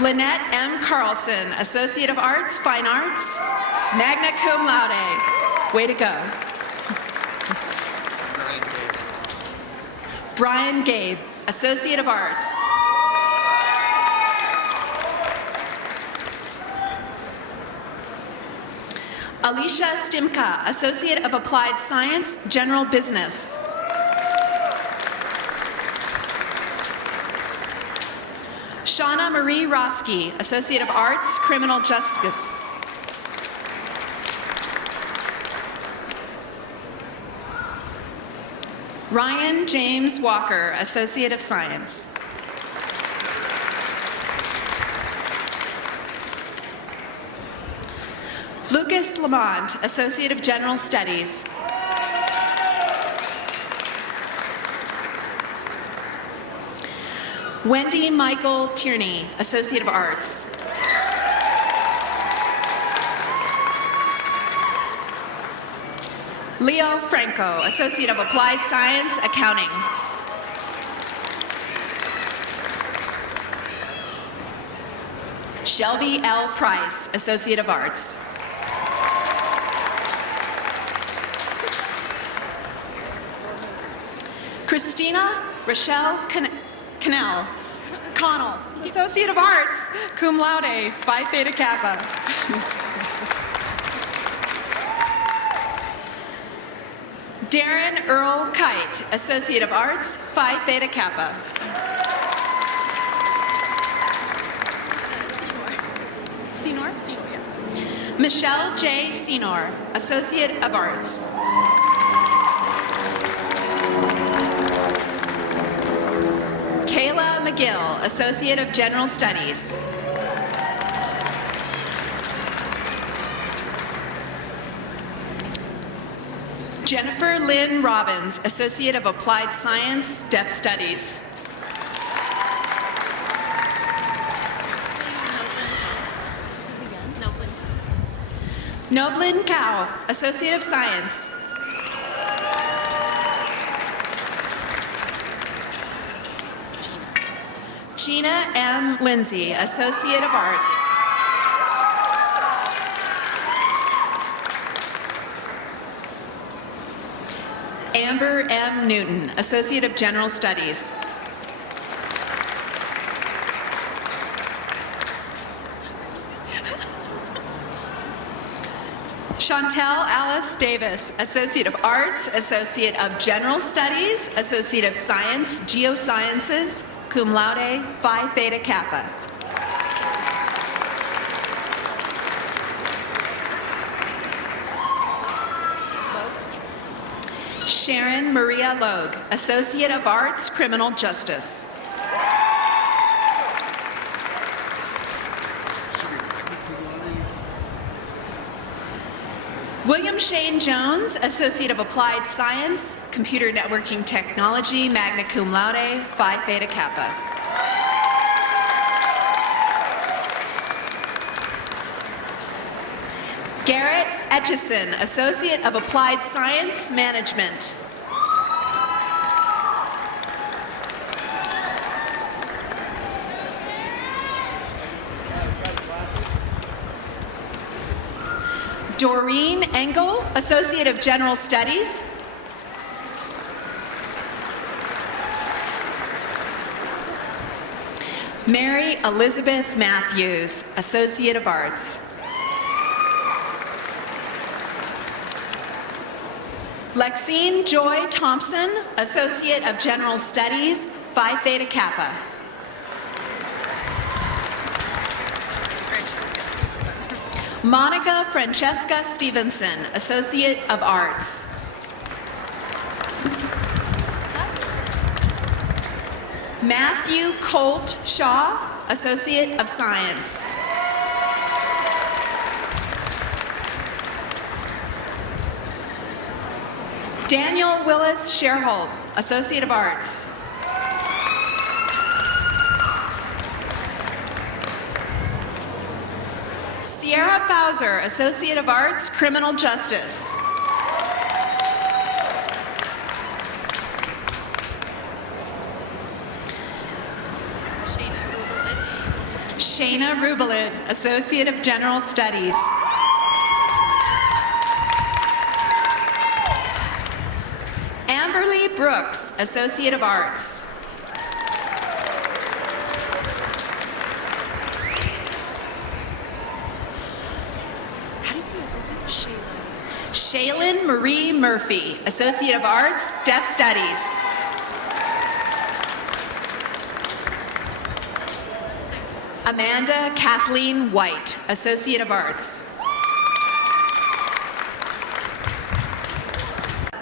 Lynette M. Carlson, Associate of Arts, Fine Arts, magna cum laude. Way to go. Brian Gabe, Associate of Arts. Alicia Stimka, Associate of Applied Science, General Business. Shauna Marie Roski, Associate of Arts, Criminal Justice. Ryan James Walker, Associate of Science. Lucas Lamont, Associate of General Studies. Wendy Michael Tierney, Associate of Arts. Leo Franco, Associate of Applied Science, Accounting. Shelby L. Price, Associate of Arts. Christina Rochelle Connell, Associate of Arts, cum laude, Phi Theta Kappa. Darren Earl Kite, Associate of Arts, Phi Theta Kappa. Senor, yeah. Michelle J. Senor, Associate of Arts. Kayla McGill, Associate of General Studies. Jennifer Lynn Robbins, Associate of Applied Science, Deaf Studies. Noblin Cow, Associate of Science. Gina M. Lindsay, Associate of Arts. Amber M. Newton, Associate of General Studies. Chantel Alice Davis, Associate of Arts, Associate of General Studies, Associate of Science, Geosciences, cum laude, Phi Theta Kappa. Sharon Maria Logue, Associate of Arts, Criminal Justice. William Shane Jones, Associate of Applied Science, Computer Networking Technology, magna cum laude, Phi Theta Kappa. Garrett Etchison, Associate of Applied Science, Management. Doreen Engel, Associate of General Studies. Mary Elizabeth Matthews, Associate of Arts. Lexine Joy Thompson, Associate of General Studies, Phi Theta Kappa. Monica Francesca Stevenson, Associate of Arts. Matthew Colt Shaw, Associate of Science. Daniel Willis Sherhold, Associate of Arts. Sierra Fauser, Associate of Arts, Criminal Justice. Shayna Rubalid, Associate of General Studies. Amberly Brooks, Associate of Arts. How do you say your first name? Shaylin Marie Murphy, Associate of Arts, Deaf Studies. Amanda Kathleen White, Associate of Arts.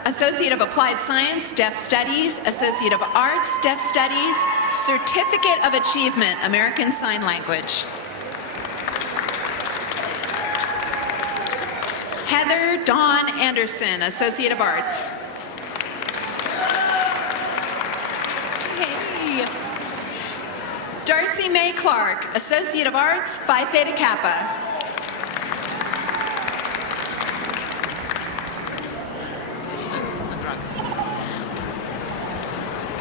Associate of Applied Science, Deaf Studies, Associate of Arts, Deaf Studies, Certificate of Achievement, American Sign Language. Heather Dawn Anderson, Associate of Arts. Hey. Darcy Mae Clark, Associate of Arts, Phi Theta Kappa.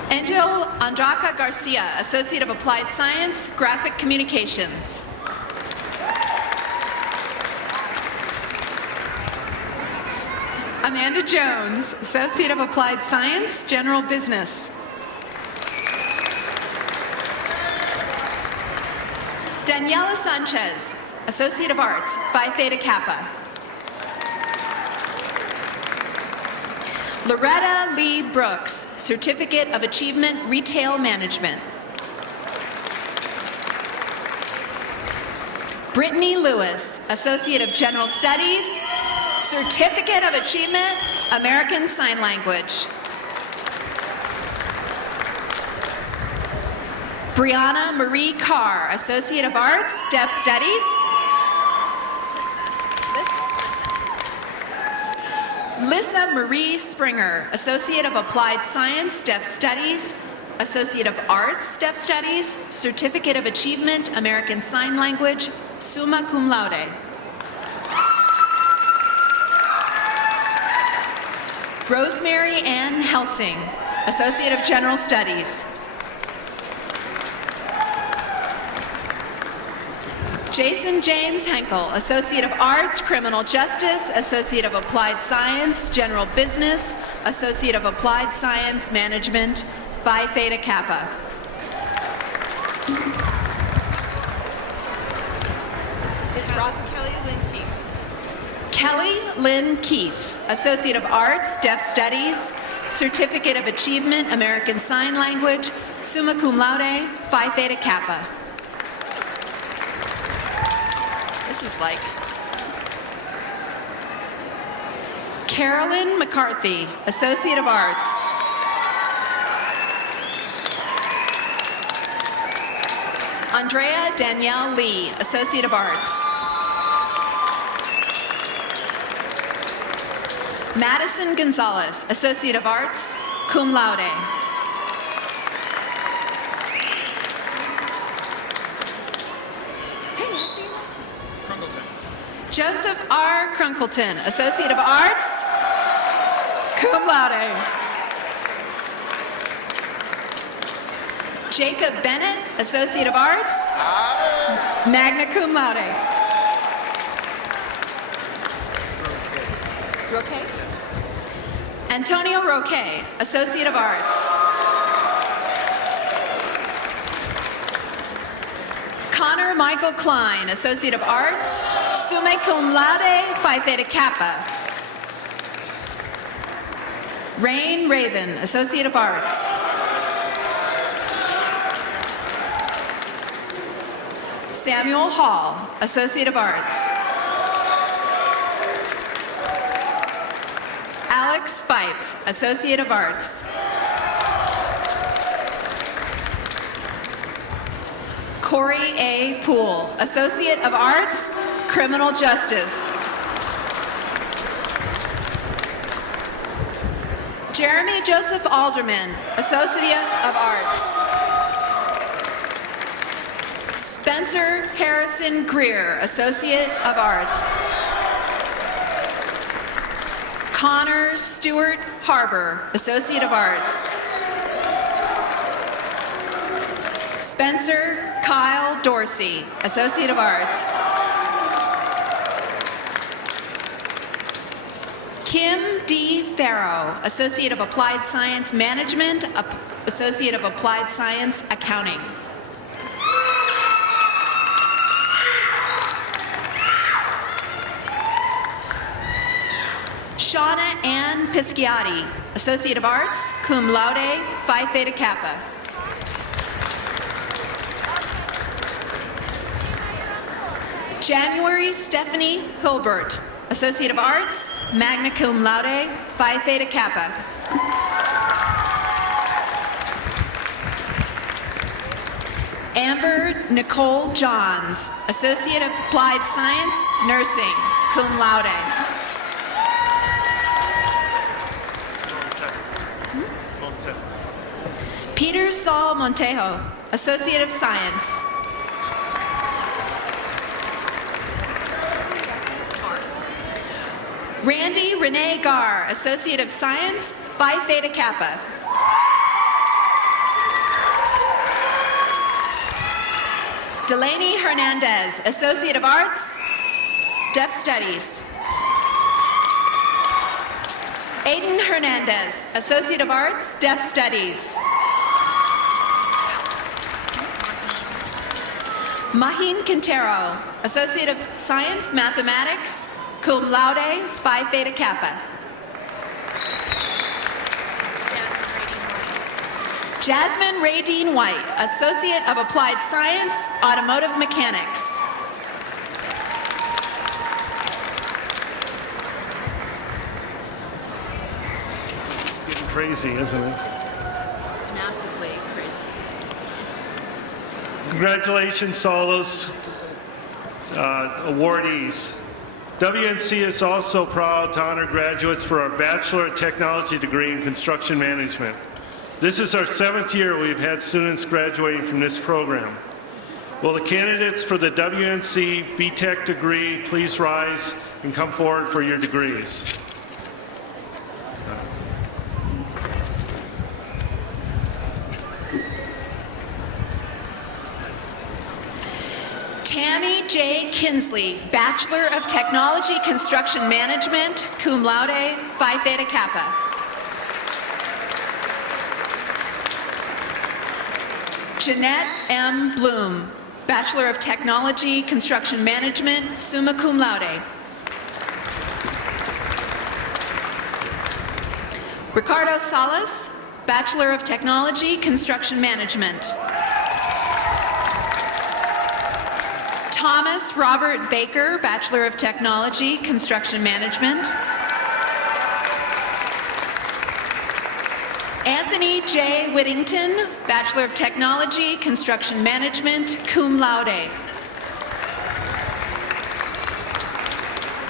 Angel Andraca Garcia, Associate of Applied Science, Graphic Communications. Amanda Jones, Associate of Applied Science, General Business. Daniela Sanchez, Associate of Arts, Phi Theta Kappa. Loretta Lee Brooks, Certificate of Achievement, Retail Management. Brittany Lewis, Associate of General Studies, Certificate of Achievement, American Sign Language. Brianna Marie Carr, Associate of Arts, Deaf Studies. Lissa Marie Springer, Associate of Applied Science, Deaf Studies, Associate of Arts, Deaf Studies, Certificate of Achievement, American Sign Language, summa cum laude. Rosemary Ann Helsing, Associate of General Studies. Jason James Henkel, Associate of Arts, Criminal Justice, Associate of Applied Science, General Business, Associate of Applied Science, Management, Phi Theta Kappa. It's Kelly Lynn Keefe. Kelly Lynn Keefe, Associate of Arts, Deaf Studies, Certificate of Achievement, American Sign Language, summa cum laude, Phi Theta Kappa. This is like Carolyn McCarthy, Associate of Arts. Andrea Danielle Lee, Associate of Arts. Madison Gonzalez, Associate of Arts, cum laude. Joseph R. Crunkleton, Associate of Arts, cum laude. Jacob Bennett, Associate of Arts, magna cum laude. Roque? Antonio Roque, Associate of Arts. Connor Michael Klein, Associate of Arts, summa cum laude, Phi Theta Kappa. Rain Raven, Associate of Arts. Samuel Hall, Associate of Arts. Alex Fife, Associate of Arts. Corey A. Poole, Associate of Arts, Criminal Justice. Jeremy Joseph Alderman, Associate of Arts. Spencer Harrison Greer, Associate of Arts. Connor Stewart Harbor, Associate of Arts. Spencer Kyle Dorsey, Associate of Arts. Kim D. Farrow, Associate of Applied Science Management, Associate of Applied Science Accounting. Shauna Ann Pisciati, Associate of Arts, cum laude, Phi Theta Kappa. January Stephanie Hilbert, Associate of Arts, magna cum laude, Phi Theta Kappa. Amber Nicole Johns, Associate of Applied Science, Nursing, cum laude. Peter Saul Montejo, Associate of Science. Randy Renee Gar, Associate of Science, Phi Theta Kappa. Delaney Hernandez, Associate of Arts, Deaf Studies. Aiden Hernandez, Associate of Arts, Deaf Studies. Mahin Quintero, Associate of Science, Mathematics, cum laude, Phi Theta Kappa. Jasmine Radine White, Associate of Applied Science, Automotive Mechanics. This is getting crazy, isn't it? It's massively crazy. Congratulations to all those awardees. WNC is also proud to honor graduates for our Bachelor of Technology degree in Construction Management. This is our 7th year we've had students graduating from this program. Will the candidates for the WNC BTech degree please rise and come forward for your degrees? Tammy J. Kinsley, Bachelor of Technology Construction Management, cum laude, Phi Theta Kappa. Jeanette M. Bloom, Bachelor of Technology Construction Management, summa cum laude. Ricardo Salas, Bachelor of Technology Construction Management. Thomas Robert Baker, Bachelor of Technology, Construction Management. Anthony J. Whittington, Bachelor of Technology, Construction Management, cum laude.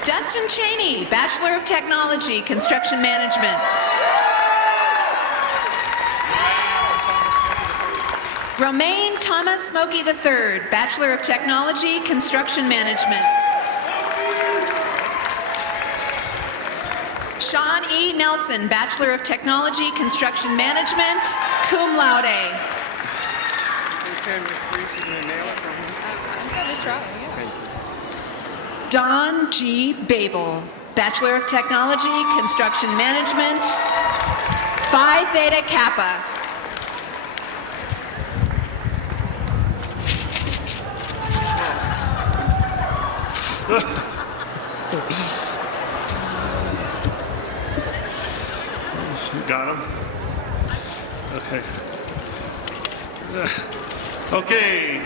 Dustin Cheney, Bachelor of Technology, Construction Management. Romaine Thomas Smokey III, Bachelor of Technology, Construction Management. Sean E. Nelson, Bachelor of Technology, Construction Management, cum laude. Don G. Babel, Bachelor of Technology, Construction Management, Phi Theta Kappa. Got him? Okay. Okay.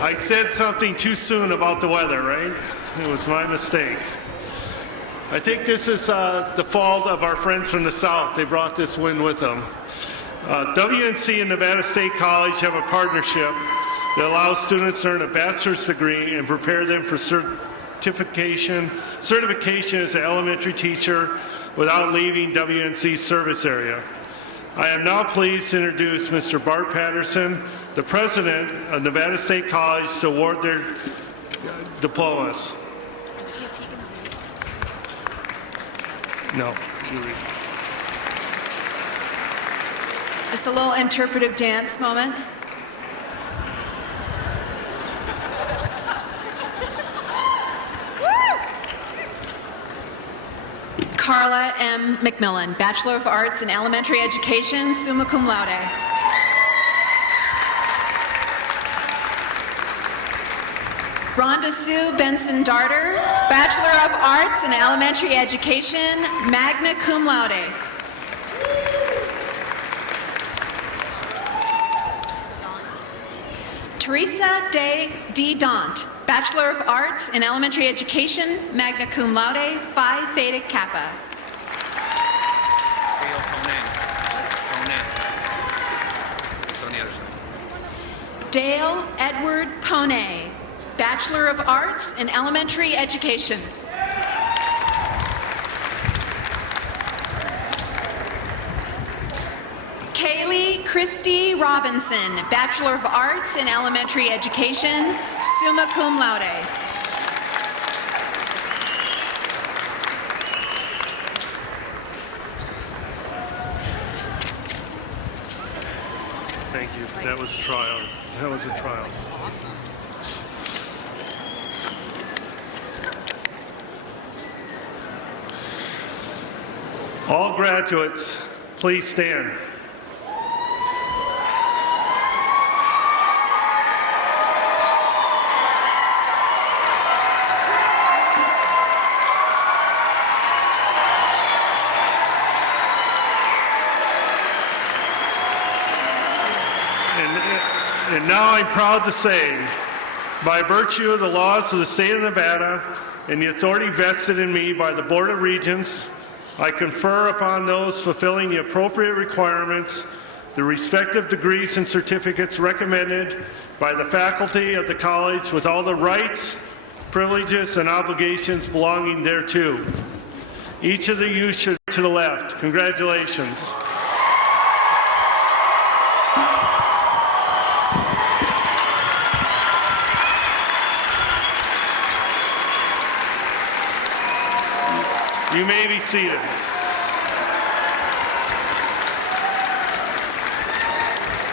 I said something too soon about the weather, right? It was my mistake. I think this is the fault of our friends from the South. They brought this wind with them. WNC and Nevada State College have a partnership that allows students to earn a bachelor's degree and prepare them for certification as an elementary teacher without leaving WNC's service area. I am now pleased to introduce Mr. Bart Patterson, the president of Nevada State College, to award their diplomas. No. Just a little interpretive dance moment. Carla M. McMillan, Bachelor of Arts in Elementary Education, summa cum laude. Rhonda Sue Benson Darter, Bachelor of Arts in Elementary Education, magna cum laude. Teresa D. Daunt, Bachelor of Arts in Elementary Education, magna cum laude, Phi Theta Kappa. Dale Edward Pone, Bachelor of Arts in Elementary Education. Kaylee Christy Robinson, Bachelor of Arts in Elementary Education, summa cum laude. Thank you. That was a trial. That was a trial. Awesome. All graduates, please stand. And now I'm proud to say, by virtue of the laws of the state of Nevada and the authority vested in me by the Board of Regents, I confer upon those fulfilling the appropriate requirements the respective degrees and certificates recommended by the faculty of the college with all the rights, privileges, and obligations belonging thereto. Each of you should to the left. Congratulations. You may be seated.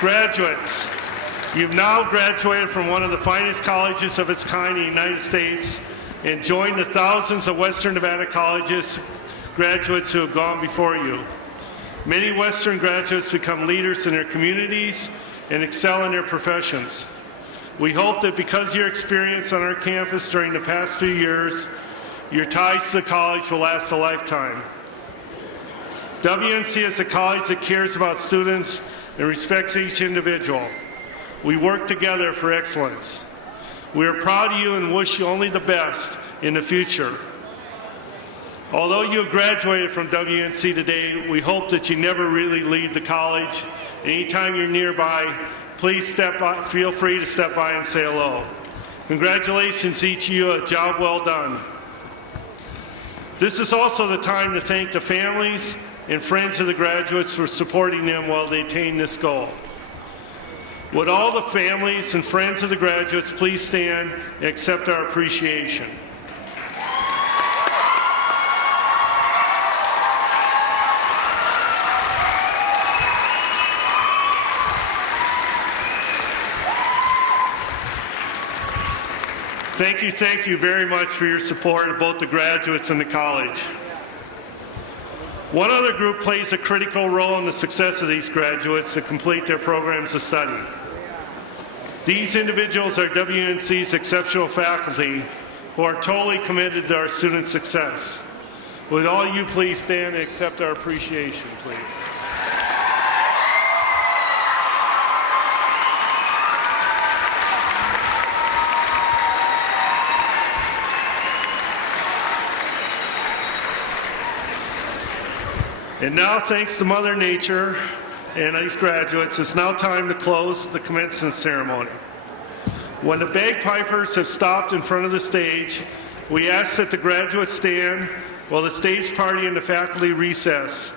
Graduates, you've now graduated from one of the finest colleges of its kind in the United States and joined the thousands of Western Nevada colleges graduates who have gone before you. Many Western graduates become leaders in their communities and excel in their professions. We hope that because of your experience on our campus during the past few years, your ties to the college will last a lifetime. WNC is a college that cares about students and respects each individual. We work together for excellence. We are proud of you and wish you only the best in the future. Although you have graduated from WNC today, we hope that you never really leave the college. Anytime you're nearby, please feel free to step by and say hello. Congratulations, each of you, a job well done. This is also the time to thank the families and friends of the graduates for supporting them while they attain this goal. Would all the families and friends of the graduates please stand and accept our appreciation. Thank you very much for your support of both the graduates and the college. One other group plays a critical role in the success of these graduates to complete their programs of study. These individuals are WNC's exceptional faculty who are totally committed to our students' success. Would all you please stand and accept our appreciation, please? And now, thanks to Mother Nature and these graduates, it's now time to close the commencement ceremony. When the bagpipers have stopped in front of the stage, we ask that the graduates stand while the stage party and the faculty recess,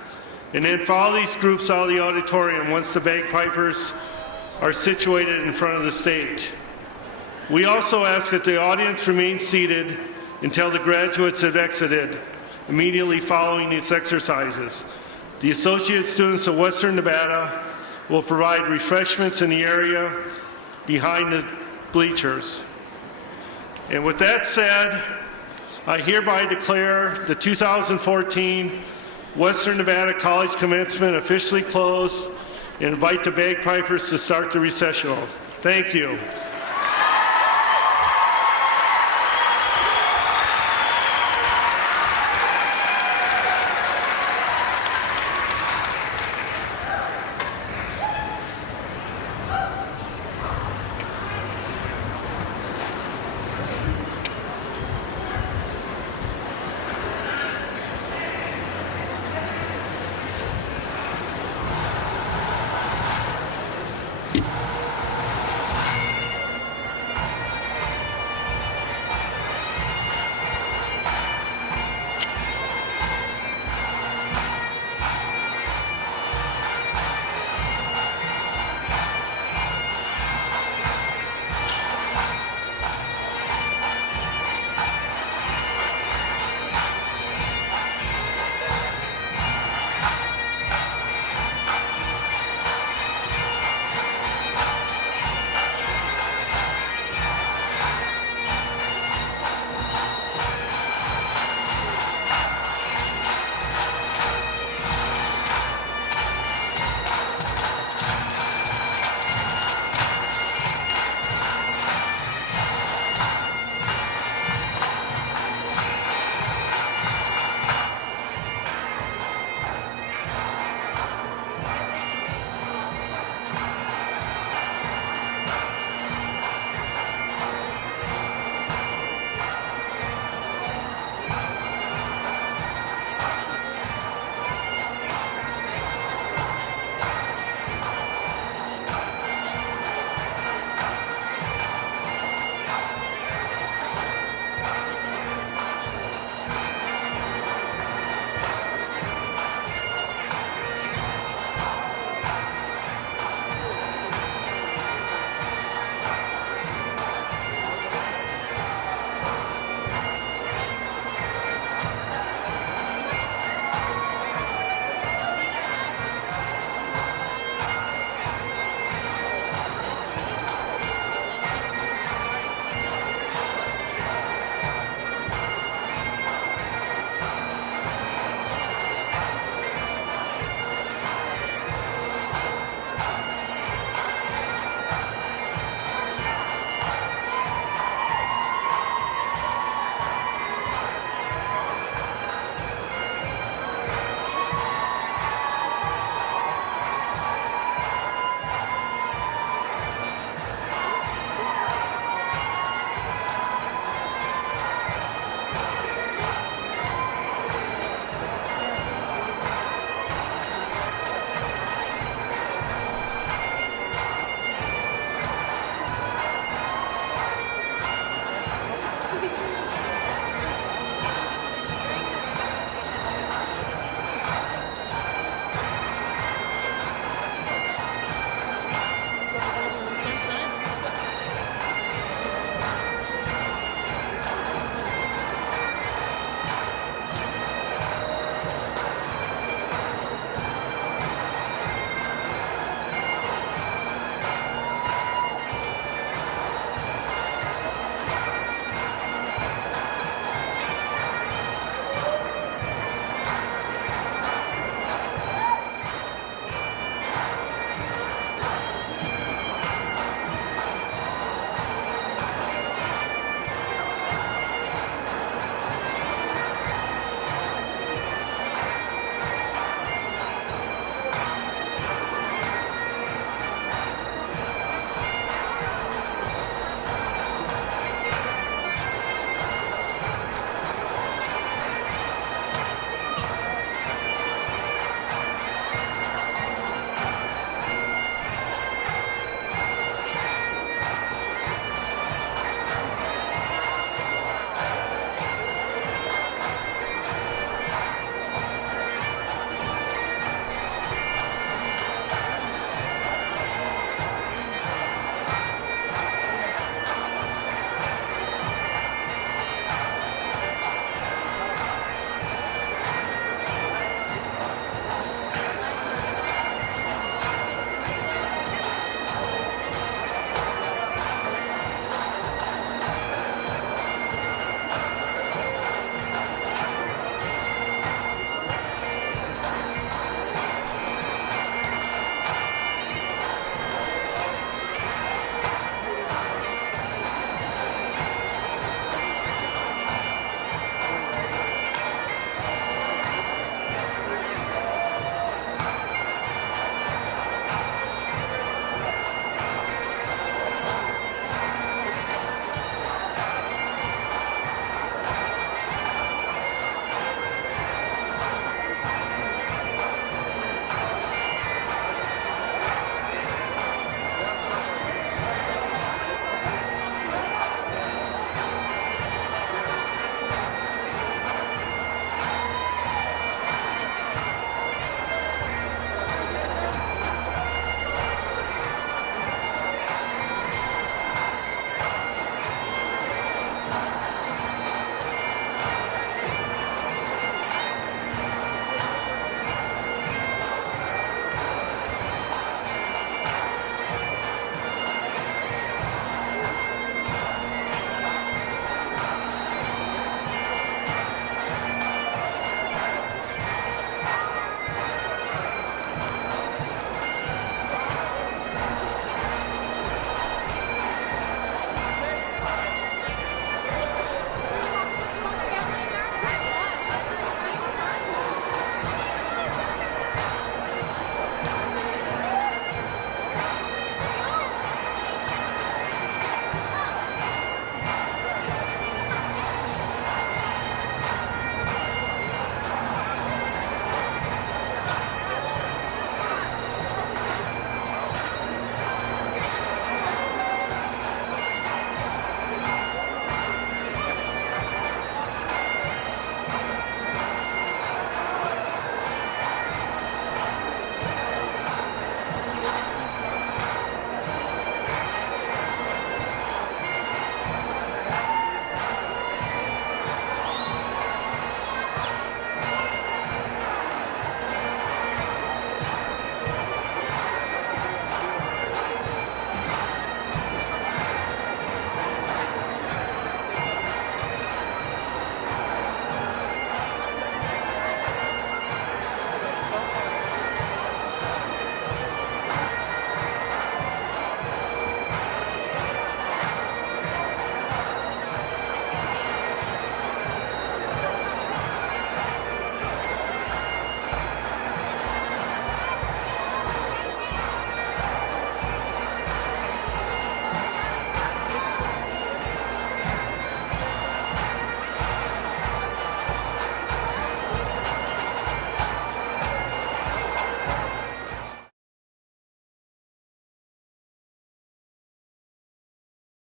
and then follow these groups out of the auditorium once the bagpipers are situated in front of the stage. We also ask that the audience remain seated until the graduates have exited, immediately following these exercises. The associate students of Western Nevada will provide refreshments in the area behind the bleachers. And with that said, I hereby declare the 2014 Western Nevada College Commencement officially closed and invite the bagpipers to start the recessional. Thank you.